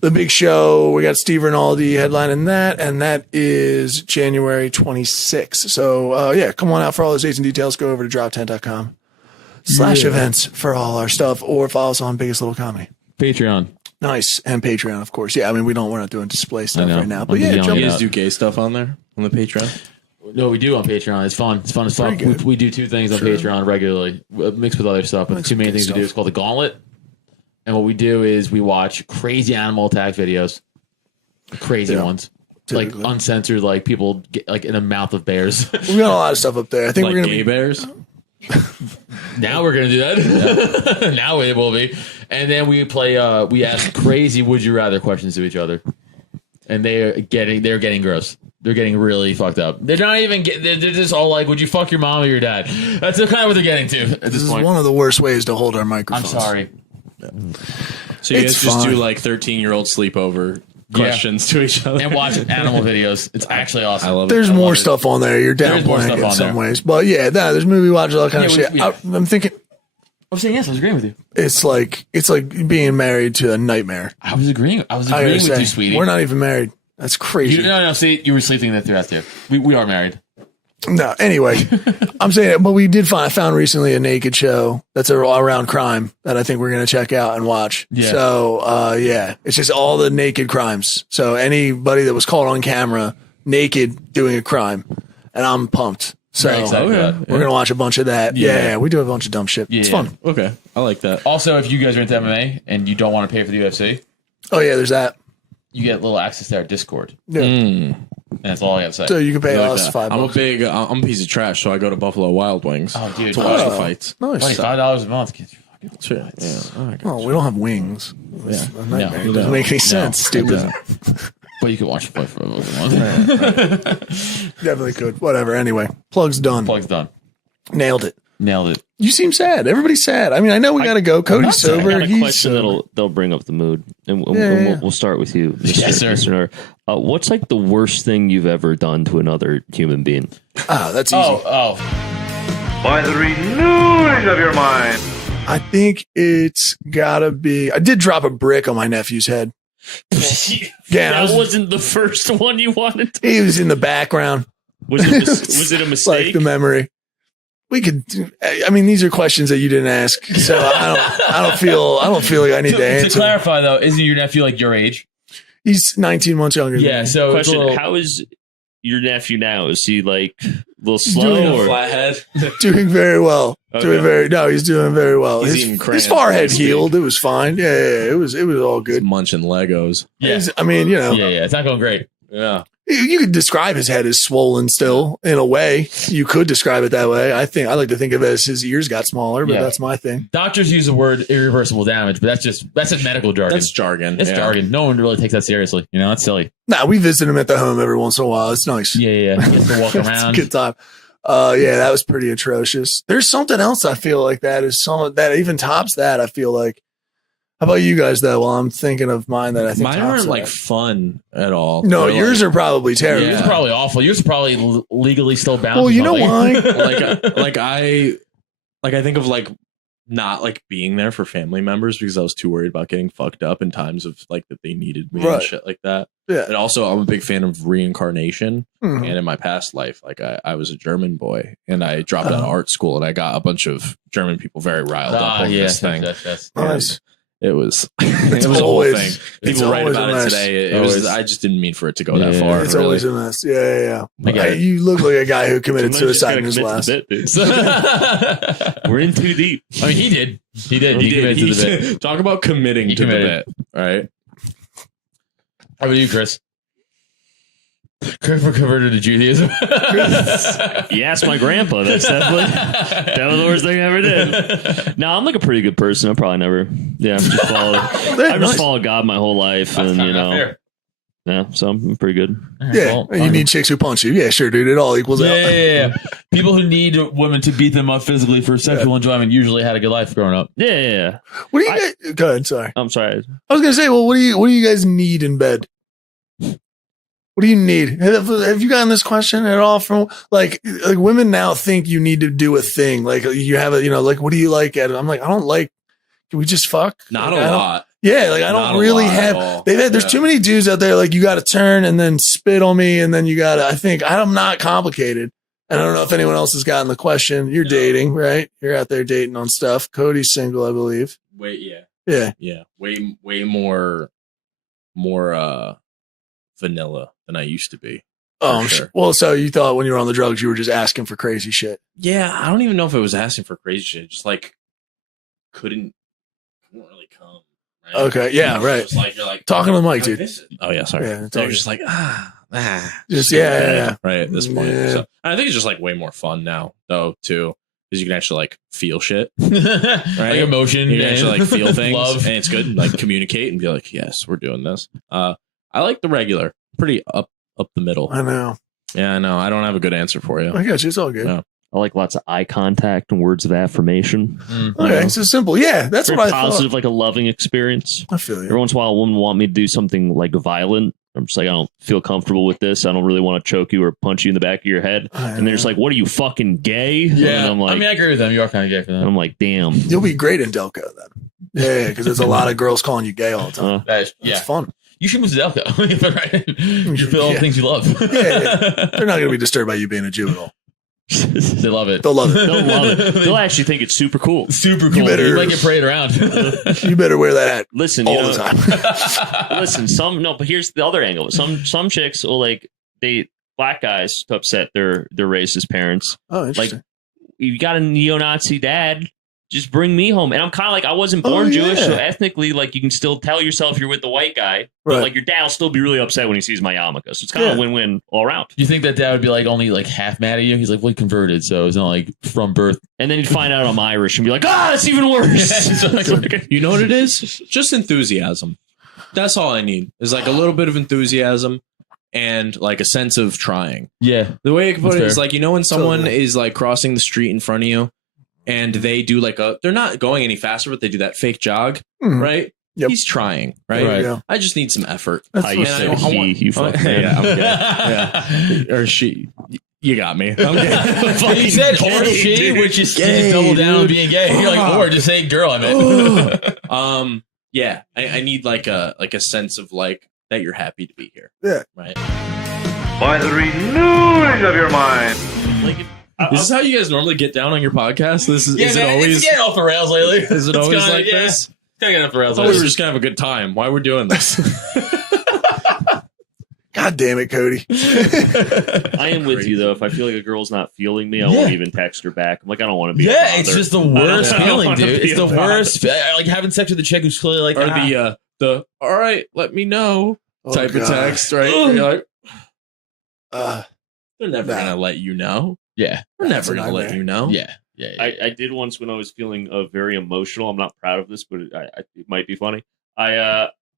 the big show. We got Steve Rinaldi headlining that, and that is January 26th. So yeah, come on out for all those dates and details. Go over to droptent.com. /events for all our stuff, or follow us on Biggest Little Comedy. Patreon. Nice. And Patreon, of course. Yeah, we're not doing display stuff right now. But yeah, you guys do gay stuff on there on the Patreon? No, we do on Patreon. It's fun. It's fun. We do 2 things on Patreon regularly, mixed with other stuff. But the 2 main things we do is called the Gauntlet. And what we do is we watch crazy animal attack videos. Crazy ones. Typically. Like uncensored, like people get like in the mouth of bears. We got a lot of stuff up there. I think like we're gonna gay bears. Now we're gonna do that. Yeah. Now it will be. And then we play. We ask crazy "Would you rather" questions to each other, and they're getting gross. They're getting really fucked up. They're not even. They're just all like, "Would you fuck your mom or your dad?" That's kind of what they're getting to at this point. Is one of the worst ways to hold our microphones. I'm sorry. Yeah. So you guys just do like 13-year-old sleepover questions to each other and watch animal videos. It's actually awesome. I love it. There's more stuff on there. You're downplaying it in some ways, but yeah, there's movie watch, all that kind of shit. I'm thinking. I'm saying yes. I was agreeing with you. It's like being married to a nightmare. I was agreeing with you, sweetie. We're not even married. That's crazy. No. See, you were sleeping that through that too. We are married. No, anyway, I'm saying it, but I found recently a naked show that's around crime that I think we're going to check out and watch. Yeah. So, yeah, it's just all the naked crimes. So anybody that was caught on camera naked doing a crime, and I'm pumped. So we're going to watch a bunch of that. Yeah, we do a bunch of dumb shit. It's fun. Okay. I like that. Also, if you guys are into MMA and you don't want to pay for the UFC. Oh yeah, there's that. You get a little access to our Discord. Yeah. And that's all I got to say. So you can pay us $5. I'm a piece of trash, so I go to Buffalo Wild Wings to watch the fights. Nice. $5 a month. Sure. Yeah. Oh, we don't have wings. Yeah. It doesn't make any sense. Stupid. But you can watch it play for a month. Definitely could. Whatever. Anyway, plug's done. Plug's done. Nailed it. Nailed it. You seem sad. Everybody's sad. I mean, I know we got to go. Cody's sober. I got a question that'll bring up the mood, and we'll start with you, Yes, sir. listener. What's like the worst thing you've ever done to another human being? That's easy. By the renewing of your mind. I think it's gotta be. I did drop a brick on my nephew's head. That wasn't the first one you wanted to. He was in the background. Was it a mistake? Like the memory. We could. I mean, these are questions that you didn't ask, so I don't feel like I need to answer. To clarify, though, isn't your nephew like your age? He's 19 months younger. Yeah. So question: how is your nephew now? Is he like a little slow or flathead? Doing very well. Okay. He's doing very well. He's His forehead healed. It was fine. Yeah, it was all good. He's munching Legos. Yeah. I mean, Yeah, it's not going great. Yeah. You could describe his head as swollen still in a way. You could describe it that way. I like to think of it as his ears got smaller, but that's my thing. Doctors use the word irreversible damage, but that's a medical jargon. That's jargon. It's jargon. No one really takes that seriously. You know, that's silly. Nah, we visit him at the home every once in a while. It's nice. Yeah. He gets to walk around. It's a good time. Yeah, that was pretty atrocious. There's something else I feel like that even tops that. I feel like. How about you guys though? Well, I'm thinking of mine that I think mine aren't like fun at all. No, They're yours like, are probably terrible. Yours are probably awful. Yours are probably legally still bound. Well, you know why? I think of like not like being there for family members because I was too worried about getting fucked up in times of like that they needed me and shit like that. Yeah. And also I'm a big fan of reincarnation. And in my past life, like I was a German boy and I dropped out of art school and I got a bunch of German people very riled up over this thing. That's nice. It was it's it was always, a whole thing. People write about it today. It was I just didn't mean for it to go that far. It's always a mess. Yeah. You look like a guy who committed suicide in his last. We're in too deep. I mean, he did. He committed to the bit. Talk about committing to the bit. All right. How about you, Chris? Converted to Judaism. You asked my grandpa. That's definitely that was the worst thing I ever did. No, I'm like a pretty good person. I probably never. Yeah, I've just followed God my whole life, and you know. Yeah, so I'm pretty good. Yeah, and you need chicks who punch you. Yeah, sure, dude. It all equals out. Yeah. People who need women to beat them up physically for sexual enjoyment usually had a good life growing up. Yeah. What do you guys? Go ahead. Sorry. I'm sorry. I was gonna say, well, what do you guys need in bed? What do you need? Have you gotten this question at all from like women now think you need to do a thing. Like you have like, what do you like at it? I'm like, I don't like, can we just fuck? Not like, a lot. Yeah. Like I don't really have, there's too many dudes out there. Like you got to turn and then spit on me. And then you got to, I think I'm not complicated. And I don't know if anyone else has gotten the question. You're dating, right? You're out there dating on stuff. Cody's single, I believe. Yeah. Way more vanilla than I used to be. Oh, sure. Well, so you thought when you were on the drugs, you were just asking for crazy shit. Yeah, I don't even know if it was asking for crazy shit. Just like couldn't really come. Right? Okay, yeah, right. Just like you're like talking to the mic, dude. Oh yeah, sorry. Yeah, so just like just yeah. Right at this point. Yeah. So I think it's just like way more fun now, though, too. Because you can actually like feel shit, right? Like emotion. You can actually like feel things, love. And it's good. Like communicate and be like, yes, we're doing this. I like the regular, pretty up the middle. I know. Yeah, I know. I don't have a good answer for you. I guess it's all good. Yeah. I like lots of eye contact and words of affirmation. Okay, it's so simple. Yeah, that's very what I positive, thought. like a loving experience. I feel you. Every once in a while, a woman want me to do something like violent. I'm just like, I don't feel comfortable with this. I don't really want to choke you or punch you in the back of your head. And they're just like, what are you, fucking gay? Yeah, and I'm like, I mean, I agree with them. You are kind of gay for that. I'm like, damn. You'll be great in Delco then. Yeah, because there's a lot of girls calling you gay all the time. It's fun. You should move to Delco. Right? You feel all the things you love. Yeah. They're not going to be disturbed by you being a Jew at all. They love it. They'll love it. They'll love it. They'll actually think it's super cool. Super cool. You might get paraded around. You better wear that hat. Listen, all the time. Listen, but here's the other angle. Some chicks will like date black guys to upset their racist parents. Oh, interesting. Like, you got a neo-Nazi dad, just bring me home. And I'm kind of like, I wasn't born Jewish, so ethnically, like, you can still tell yourself you're with the white guy, but like your dad will still be really upset when he sees my yarmulke. So it's kind of a win-win all around. You think that dad would be like only like half mad at you? He's like, well, he converted, so it's not like from birth. And then he'd find out I'm Irish and be like, that's even worse. You know what it is? Just enthusiasm. That's all I need. Is like a little bit of enthusiasm. and like a sense of trying. Yeah. The way I can put That's it is fair. like, you know, when someone is like crossing the street in front of you and they do like they're not going any faster, but they do that fake jog, right? Yep. He's trying, right? Yeah. I just need some effort. I used to say he, you fucking man. Yeah, I'm good. Yeah. Or she. You got me. Okay. You said or she, which is just double down on being gay. You're like, or just saying girl, I meant. Yeah. I need like a sense of like that you're happy to be here. Yeah. Right. By the renewing of your mind. Like, This is how you guys normally get down on your podcast? Is man, it always it's getting off the rails lately? Is it always like this? It's kind of getting off the rails. I thought we were just gonna have a good time. Why we're doing this? God damn it, Cody. I am with you though. If I feel like a girl's not feeling me, I won't even text her back. I'm like, I don't want to be. Yeah, it's just the worst feeling, dude. It's the worst. worst. Like having sex with a chick who's clearly like, or the all right, let me know type of text, right? You're like, they're never gonna let you know. Yeah, they're never gonna let you know. Yeah. I did once when I was feeling very emotional. I'm not proud of this, but it might be funny.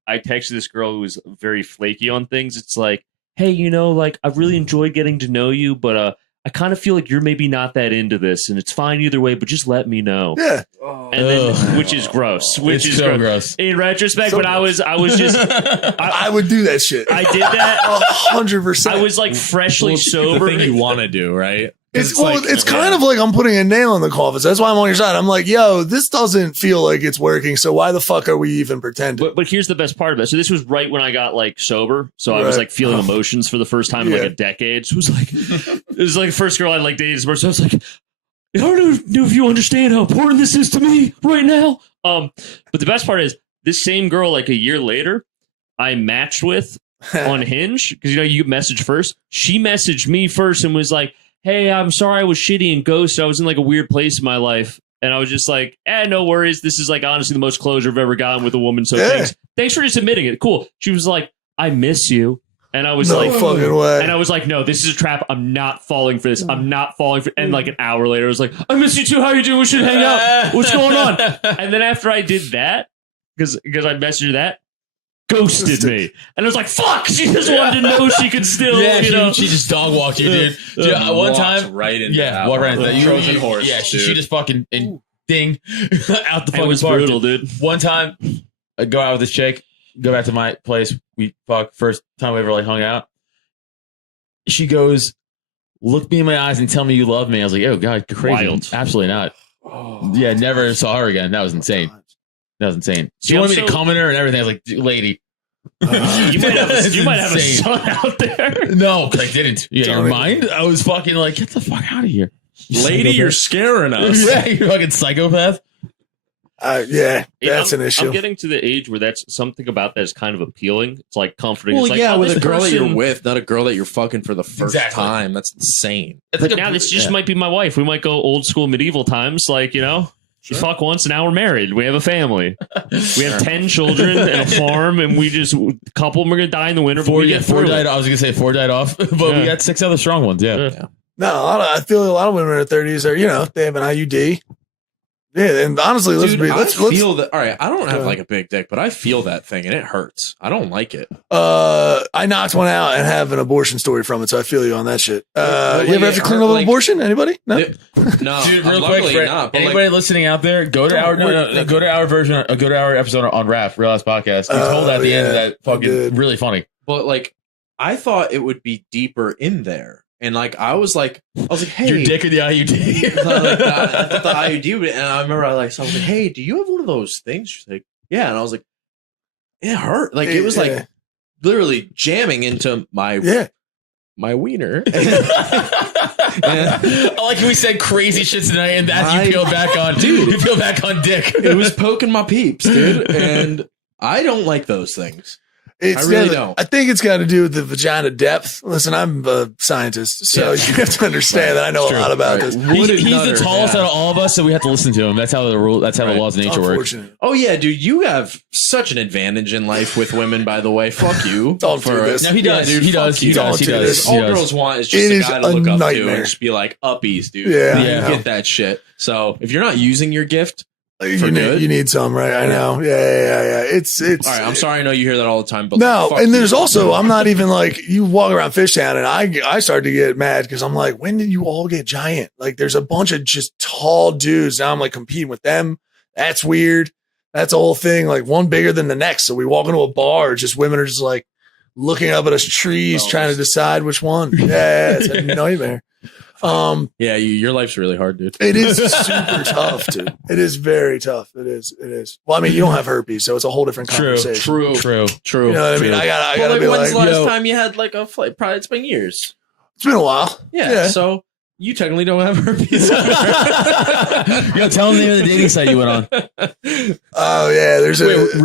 I texted this girl who was very flaky on things. It's like, hey, you know, like I really enjoyed getting to know you, but I kind of feel like you're maybe not that into this, and it's fine either way. But just let me know. Yeah, and then, which is gross. Which is so gross in retrospect. But I was just I would do that shit. I did that 100%. I was like freshly sober. The thing you want to do, right? It's kind of like I'm putting a nail in the coffin. So that's why I'm on your side. I'm like, yo, this doesn't feel like it's working. So why the fuck are we even pretending? But here's the best part of it. So this was right when I got like sober. So I was like feeling emotions for the first time in like a decade. So it was like the first girl I like dated. So I was like, I don't know if you understand how important this is to me right now. But the best part is this same girl, like a year later, I matched with on Hinge because, you know, you message first. She messaged me first and was like, hey, I'm sorry I was shitty and ghosted. I was in like a weird place in my life. And I was just like, no worries. This is like honestly the most closure I've ever gotten with a woman. So thanks for just admitting it. Cool. She was like, I miss you. And I was like, fucking way. And I was like, no, this is a trap. I'm not falling for this. I'm not falling for. And like an hour later, I was like, I miss you too. How you doing? We should hang out. What's going on? And then after I did that, because I messaged her that, ghosted me. And I was like, fuck, she just wanted to know she could still, you know. She just dog walked you, dude. One time, right in walk right into that. Trojan horse. Yeah, she just fucking ding out the fucking It was park. brutal, dude. One time, I go out with this chick, go back to my place. We fuck, first time we ever like hung out. She goes, look me in my eyes and tell me you love me. I was like, oh God, you're crazy. Wild. Absolutely not. Yeah, never saw her again. That was insane. She wanted me to come in her and everything. I was like, lady. You might have a son out there. No, because I didn't. Yeah, your mind? I was fucking like, get the fuck out of here. Lady, you're scaring us. Yeah, you're fucking psychopath. Yeah, that's an issue. I'm getting to the age where that's something about that is kind of appealing. It's like comforting. Well, it's like, yeah, with this a girl that person- you're with, not a girl that you're fucking for the first time. That's insane. But now this just might be my wife. We might go old school medieval times, like, you know. You fuck once, and now we're married. We have a family. We have 10 children and a farm, and we just a couple of them are gonna die in the winter. Four died. I was gonna say 4 died off, but we got 6 other strong ones. Yeah. No, I feel a lot of women in their 30s are, you know, they have an IUD. Yeah, and honestly, let's feel that. All right, I don't have like a big dick, but I feel that thing, and it hurts. I don't like it. I knocked one out and have an abortion story from it, so I feel you on that shit. You ever have to clean up an abortion? Anybody? No, no. Dude, real quick, for anybody listening out there, go to our go to our version, go to our episode on RAF, Real Ass Podcast. We told at the end of that fucking really funny. But like, I thought it would be deeper in there. And like I was like, hey, your dick or the IUD? I thought the IUD, and I remember I was like, hey, do you have one of those things? She's like, yeah, and I was like, it hurt, like it was like literally jamming into my wiener. I like we said crazy shit tonight, and that you peel back on, dude. You peel back on dick. It was poking my peeps, dude, and I don't like those things. I really don't. I think it's got to do with the vagina depth. Listen, I'm a scientist, so you have to understand that I know a lot about this. He's the tallest out of all of us, so we have to listen to him. That's how the rule. That's how the laws of nature work. Oh yeah, dude, you have such an advantage in life with women. By the way, fuck you. Don't do this. No, he does. Yeah, dude, he does. He does. All girls want is just a guy to look up to and just be like uppies, dude. Yeah. You get that shit. So if you're not using your gift, You need some, right? I know. Yeah. It's all right. I'm sorry. I know you hear that all the time, but no. And there's also, I'm not even like, you walk around Fishtown and I started to get mad because I'm like, when did you all get giant? Like, there's a bunch of just tall dudes. Now I'm like competing with them. That's weird. That's a whole thing. Like one bigger than the next. So we walk into a bar, just women are just like looking up at us trees, trying to decide which one. Yeah, it's a nightmare. Your life's really hard, dude. It is super tough, dude. It is very tough. It is. Well, I mean, you don't have herpes, so it's a whole different conversation. True. You know what I mean? I gotta be when's like, the last time you had like a flight? Probably it's been years. It's been a while. Yeah. So you technically don't have herpes. Yo, tell them the name of the dating site you went on. Oh yeah, there's is it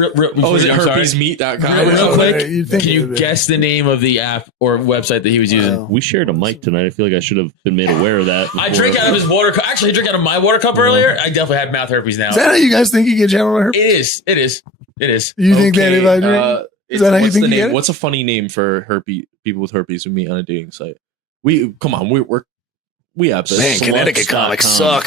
herpesmeet.com? Real quick, can you guess the name of the app or website that he was using? We shared a mic tonight. I feel like I should have been made aware of that. I drank out of his water cup. Actually, I drank out of my water cup earlier. I definitely had mouth herpes now. Is that how you guys think you get genital herpes? It is. You think that if I drink? Is that how you think you get it? What's a funny name for herpes? People with herpes who meet on a dating site. We have this. Man, Connecticut comics suck.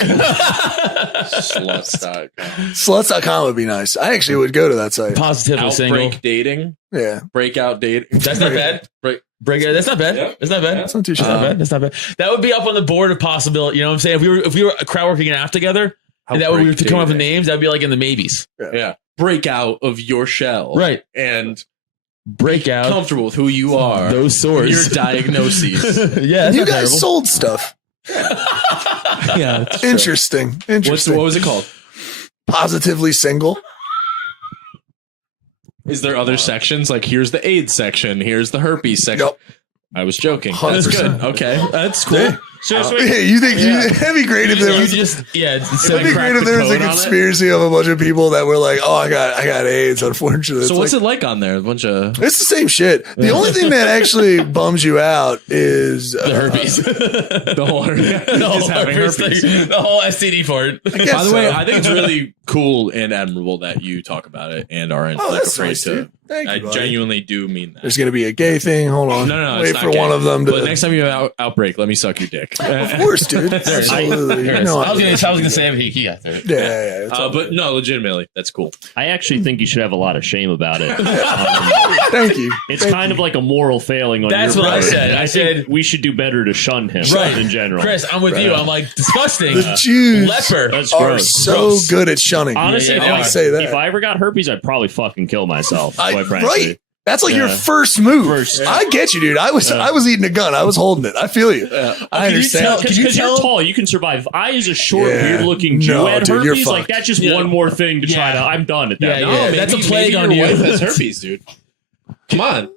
Sluts.com would be nice. I actually would go to that site. Positively single. Outbreak dating. Yeah. Breakout dating. That's not bad. That's not bad. Yeah. That's not bad. That's not too bad. That's not bad. That would be up on the board of possibility. You know what I'm saying? If we were a crowd working an app together, and that we were to come up with names, that would be like in the maybes. Yeah. Break out of your shell. Right. And break out. Comfortable with who you are. Those sores. Your diagnoses. Yeah. You guys sold stuff. Yeah. Interesting. What was it called? Positively single. Is there other sections? Like here's the AIDS section. Here's the herpes section. Nope. I was joking. 100%. That's good. Okay. That's cool. Yeah. You think that'd be great if there was it'd be great if there was a conspiracy of a bunch of people that were like, oh, I got AIDS, unfortunately. So what's it like on there? A bunch of it's the same shit. The only thing that actually bums you out is the herpes. The whole herpes. The whole STD part. By the way, I think it's really cool and admirable that you talk about it and aren't afraid nice, to. Dude. Thank you, I buddy. genuinely do mean that. There's going to be a gay thing. Hold on. No. Wait it's not for gay. one of them to. But next time you have outbreak, let me suck your dick. Of course, dude. Absolutely. I was gonna say he got there. Yeah. But no, legitimately, that's cool. I actually think you should have a lot of shame about it. Thank you. It's kind of like a moral failing on That's your what part. I said. I said we should do better to shun him in general. Chris, I'm with you. I'm like disgusting. The Jews leper That's are gross. so good at shunning. Honestly, I would say that. If I ever got herpes, I'd probably fucking kill myself. Quite frankly. Right. That's like your first move. I get you, dude. I was eating a gun. I was holding it. I feel you. I understand. Because you're tall, you can survive. If I, as a short, weird-looking Jew, had herpes, like that's just one more thing to try to. I'm done at that. No, that's a plague on you. Your wife has herpes, dude. Come on.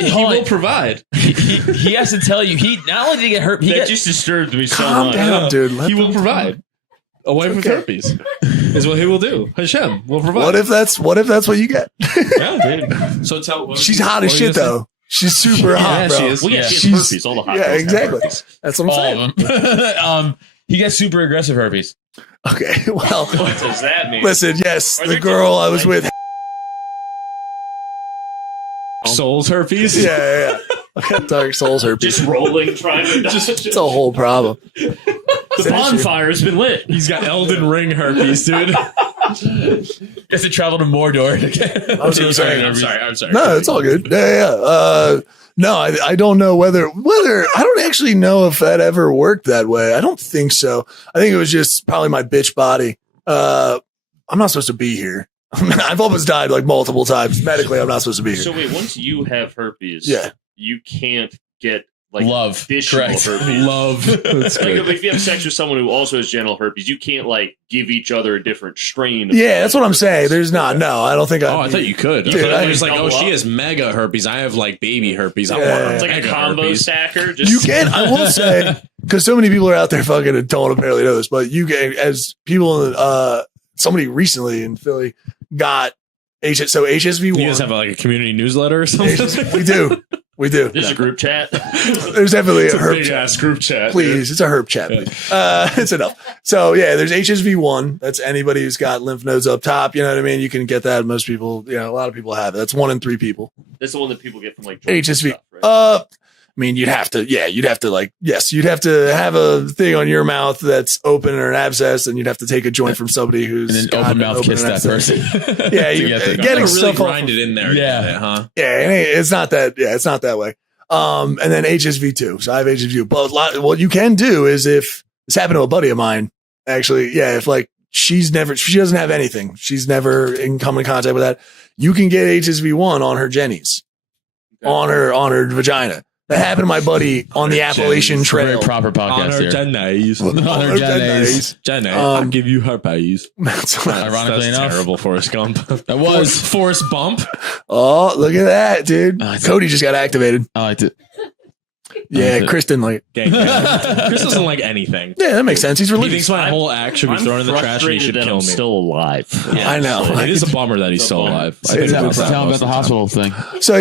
He will provide. He has to tell you. He not only did he get herpes, that just disturbed me so Calm much. down, dude. He will provide. A wife with herpes is what he will do. Hashem will provide. What if that's what you get? Yeah, dude. So tell. She's hot as shit, though. She's super hot, bro. She is. Well, yeah, she has herpes. All the hot girls have exactly. herpes. That's what I'm saying. He gets super aggressive herpes. Okay, well, What does that mean? listen. Yes, the girl I was with. Soul's herpes. Yeah. Dark Souls herpes. Just rolling, trying to dodge. It's a whole problem. The bonfire has been lit. He's got Elden Ring herpes, dude. Has to travel to Mordor. I'm sorry. No, it's all good. Yeah. No, I don't know whether I don't actually know if that ever worked that way. I don't think so. I think it was just probably my bitch body. I'm not supposed to be here. I've almost died like multiple times. Medically, I'm not supposed to be here. So wait, once you have herpes, you can't get like love. additional Correct. herpes. Love. That's Like good. if you have sex with someone who also has genital herpes, you can't like give each other a different strain. Yeah, that's what I'm saying. There's not. No, I don't think. I thought you could. Dude, I I was like, double she up. has mega herpes. I have like baby herpes. I Yeah. want her It's like a mega combo herpes. stacker. Just You can. I will say, because so many people are out there fucking and don't apparently know this, but you can, as people, somebody recently in Philly got so HSV1. You guys have like a community newsletter or something? We do. There's a group chat. There's definitely It's a a herp big chat. ass group chat. Please, it's a herp chat. Please. It's enough. So yeah, there's HSV1. That's anybody who's got lymph nodes up top. You know what I mean? You can get that. Most people, a lot of people have it. That's 1 in 3 people. That's the one that people get from like drugs and HSV. stuff, right? mean, you'd have to have a thing on your mouth that's open or an abscess, and you'd have to take a joint from somebody who's and then open mouth kiss that person. Yeah, you're getting really stuff grind it in there. Yeah, huh? Yeah, it's not that. Yeah, it's not that way. And then HSV2. So I have HSV2. But what you can do is if this happened to a buddy of mine, actually, if like she doesn't have anything, she's never come in contact with that, you can get HSV1 on her jennies, on her vagina. That happened to my buddy on the Appalachian Trail. Very proper podcast on her here. jennies. On her jennies. Jenny, I'll give you herpes. Ironically enough. Terrible Forrest Gump. That was Forrest Bump. Oh, look at that, dude. Cody just got activated. I liked it. Yeah, Chris didn't like it. Chris doesn't like anything. Yeah, that makes sense. He's He religious. thinks my whole act should be thrown in the trash and he should kill me. Still alive. Yeah, I know. It is a bummer that he's still alive. Tell him about the hospital thing. So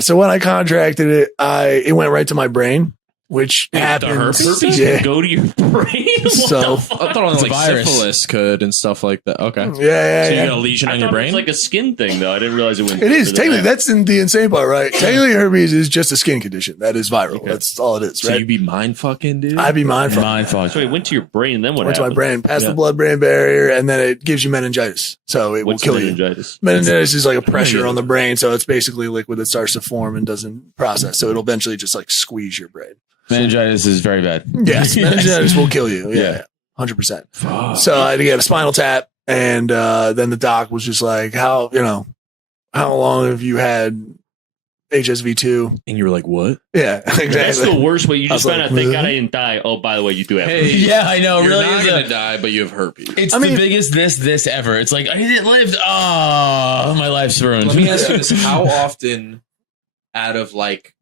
so when I contracted it, it went right to my brain, which happened. Herpes can go to your brain. So I thought on like syphilis could and stuff like that. Okay. Yeah. So you got a lesion on your brain? It's like a skin thing, though. I didn't realize it went. It is technically. That's the insane part, right? Technically, herpes is just a skin condition that is viral. Okay. That's all it is. So right? you be mind fucking, dude. I'd be mind fucking. So it went to your brain. Then what? Went to my happened? brain, past the blood-brain barrier, and then it gives you meningitis. So it will kill meningitis? you. Meningitis is like a pressure on the brain, so it's basically liquid that starts to form and doesn't process. So it'll eventually just like squeeze your brain. Meningitis is very bad. Yes, meningitis will kill you. Yeah, 100%. So I had to get a spinal tap, and then the doc was just like, "How long have you had HSV2?" And you were like, "What?" Yeah, exactly. That's the worst way. You just found like, out. Thank God I didn't die. Oh, by the way, you do have. herpes. Yeah, I know. You're Really, not gonna die, but you have herpes. It's the biggest this ever. It's like I didn't live. Oh, my life's ruined. Let me ask you this: how often, out of like,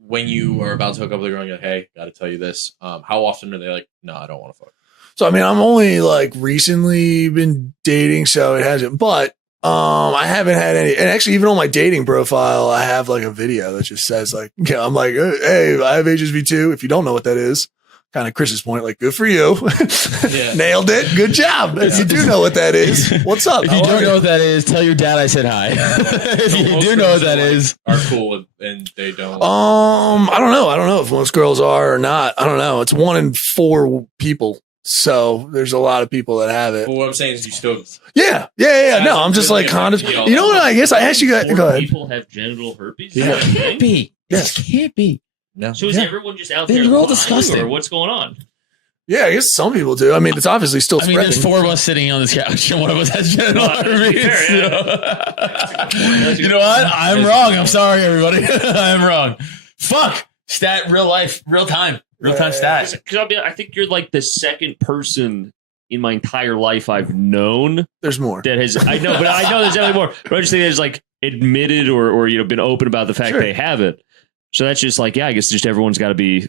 when you are about to hook up with a girl, and you're like, "Hey, got to tell you this." How often are they like, "No, I don't want to fuck"? So I mean, I'm only like recently been dating, so it hasn't. But I haven't had any. And actually, even on my dating profile, I have like a video that just says like, I'm like, "Hey, I have HSV2. If you don't know what that is." Kind of Chris's point, like, good for you. Nailed it. Good job. If you do know what that is, what's up? If you don't know what that is, tell your dad I said hi. If you do know what that is, are cool and they don't. I don't know. I don't know if most girls are or not. I don't know. It's 1 in 4 people. So there's a lot of people that have it. Well, what I'm saying is you still. Yeah. No, I'm just like condoms. You know what? I guess I actually got. Go ahead. People have genital herpes. Yeah. It can't be. Yes. It can't be. No. So is everyone just out They're there all lying, disgusting. or what's going on? Yeah, I guess some people do. I mean, it's obviously still spreading. there's 4 of us sitting on this couch, and one of us has genital herpes. You know what? I'm wrong. I'm sorry, everybody. I'm wrong. Fuck. Stat, real life, real time stat. Because I think you're like the second person in my entire life I've known. There's more. That has I know there's definitely more. But I just think there's like admitted or been open about the fact they have it. So that's just like, I guess just everyone's got to be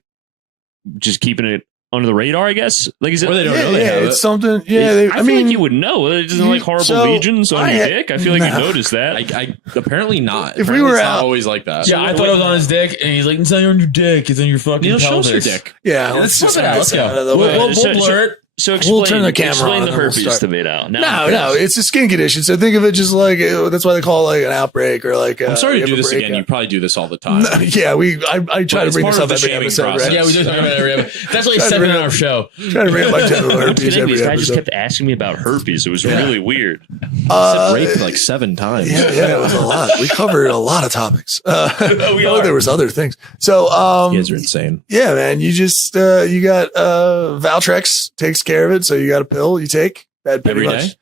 just keeping it under the radar, I guess. Like, is it? Or they don't know they have it's something. Yeah, I mean, like you would know. It doesn't like horrible lesions on your dick. I feel like you noticed that. I apparently not. If we were it's out, not always like that. Yeah, I thought it was on his dick, and he's like, "It's not on your dick. It's on your fucking pelvis." Show us your dick. Yeah, let's just flip it out. Let's go. We'll blur it. So explain, we'll turn the camera explain on the and we'll herpes start. to me now. No, it's a skin condition. So think of it just like that's why they call it like an outbreak or like. I'm sorry you to have do a this again. breakup. You probably do this all the time. No, yeah, I try to bring this up every episode, right? Yeah, we do talk about it every episode. That's like 7 in our show. Try to bring up my genital herpes every This guy just episode. kept asking me about herpes. It was really weird. I said rape like 7 times. Yeah, it was a lot. We covered a lot of topics. are. There was other things. So, You guys are insane. yeah, man, you just you got Valtrex takes care of it. So you got a pill you take that pretty Every much. day?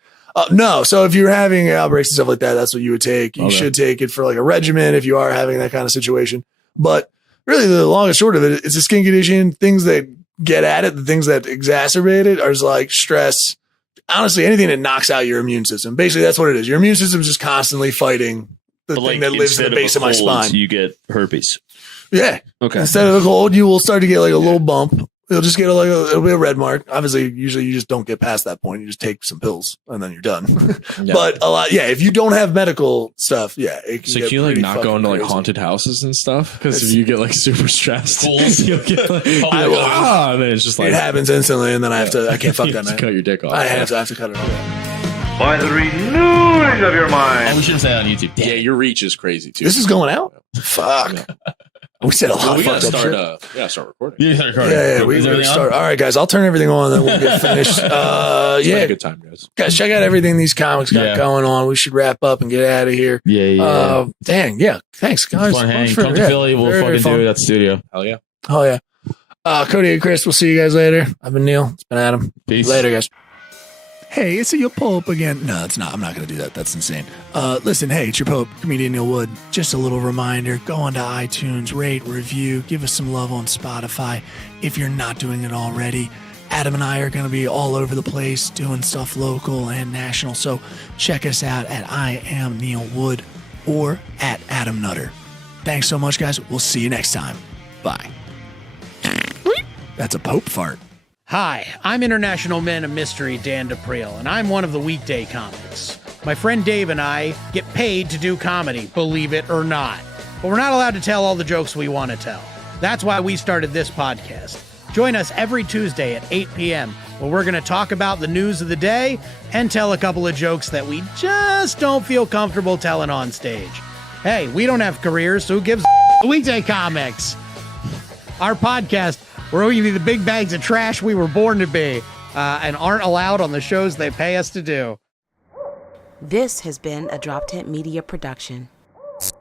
No, so if you're having outbreaks and stuff like that, that's what you would take. You Okay. should take it for like a regimen if you are having that kind of situation. But really, the long and short of it, it's a skin condition. Things that get at it, the things that exacerbate it, are like stress. Honestly, anything that knocks out your immune system. Basically, that's what it is. Your immune system is just constantly fighting the But, thing like, that lives in the instead base of my a cold, spine. You get herpes. Yeah. Okay. Instead of a cold, you will start to get like a little bump. You'll just get it'll be a red mark. Obviously, usually you just don't get past that point. You just take some pills and then you're done. Yeah. But a lot, if you don't have medical stuff, it can So get can you like pretty not go fucking into like crazy. haunted houses and stuff? Because if you get like super stressed, Fools. you'll get like, and then it's just like It happens instantly, and then I can't fuck you that have to night. cut your dick off. I have to cut it off. By the renewing of your mind. Oh, we shouldn't say that on YouTube. Yeah, your reach is crazy too. This is going out. Fuck. Yeah. We said a lot of fucked up shit. We gotta start recording. Yeah, we start. All right, guys, I'll turn everything on, then we'll get finished. Yeah, good time, guys. Guys, check out everything these comics got going on. We should wrap up and get out of here. Yeah. Dang, yeah. Thanks, guys. Fun hang. Come to Philly. We'll fucking do it at the studio. Hell yeah. Oh yeah. Cody and Chris, we'll see you guys later. I've been Neil. It's been Adam. Peace. Later, guys. Hey, it's your Pope again. No, it's not. I'm not going to do that. That's insane. Listen, hey, it's your Pope, comedian Neil Wood. Just a little reminder, go onto iTunes, rate, review, give us some love on Spotify if you're not doing it already. Adam and I are going to be all over the place doing stuff local and national, so check us out at I Am Neil Wood or at Adam Nutter. Thanks so much, guys. We'll see you next time. Bye. That's a Pope fart. Hi, I'm International Man of Mystery Dan DePriel, and I'm one of the weekday comics. My friend Dave and I get paid to do comedy, believe it or not. But we're not allowed to tell all the jokes we want to tell. That's why we started this podcast. Join us every Tuesday at 8 p.m., where we're going to talk about the news of the day and tell a couple of jokes that we just don't feel comfortable telling on stage. Hey, we don't have careers, so who gives a weekday comics? Our podcast, we're going to be the big bags of trash we were born to be and aren't allowed on the shows they pay us to do. This has been a Drop Tent Media production.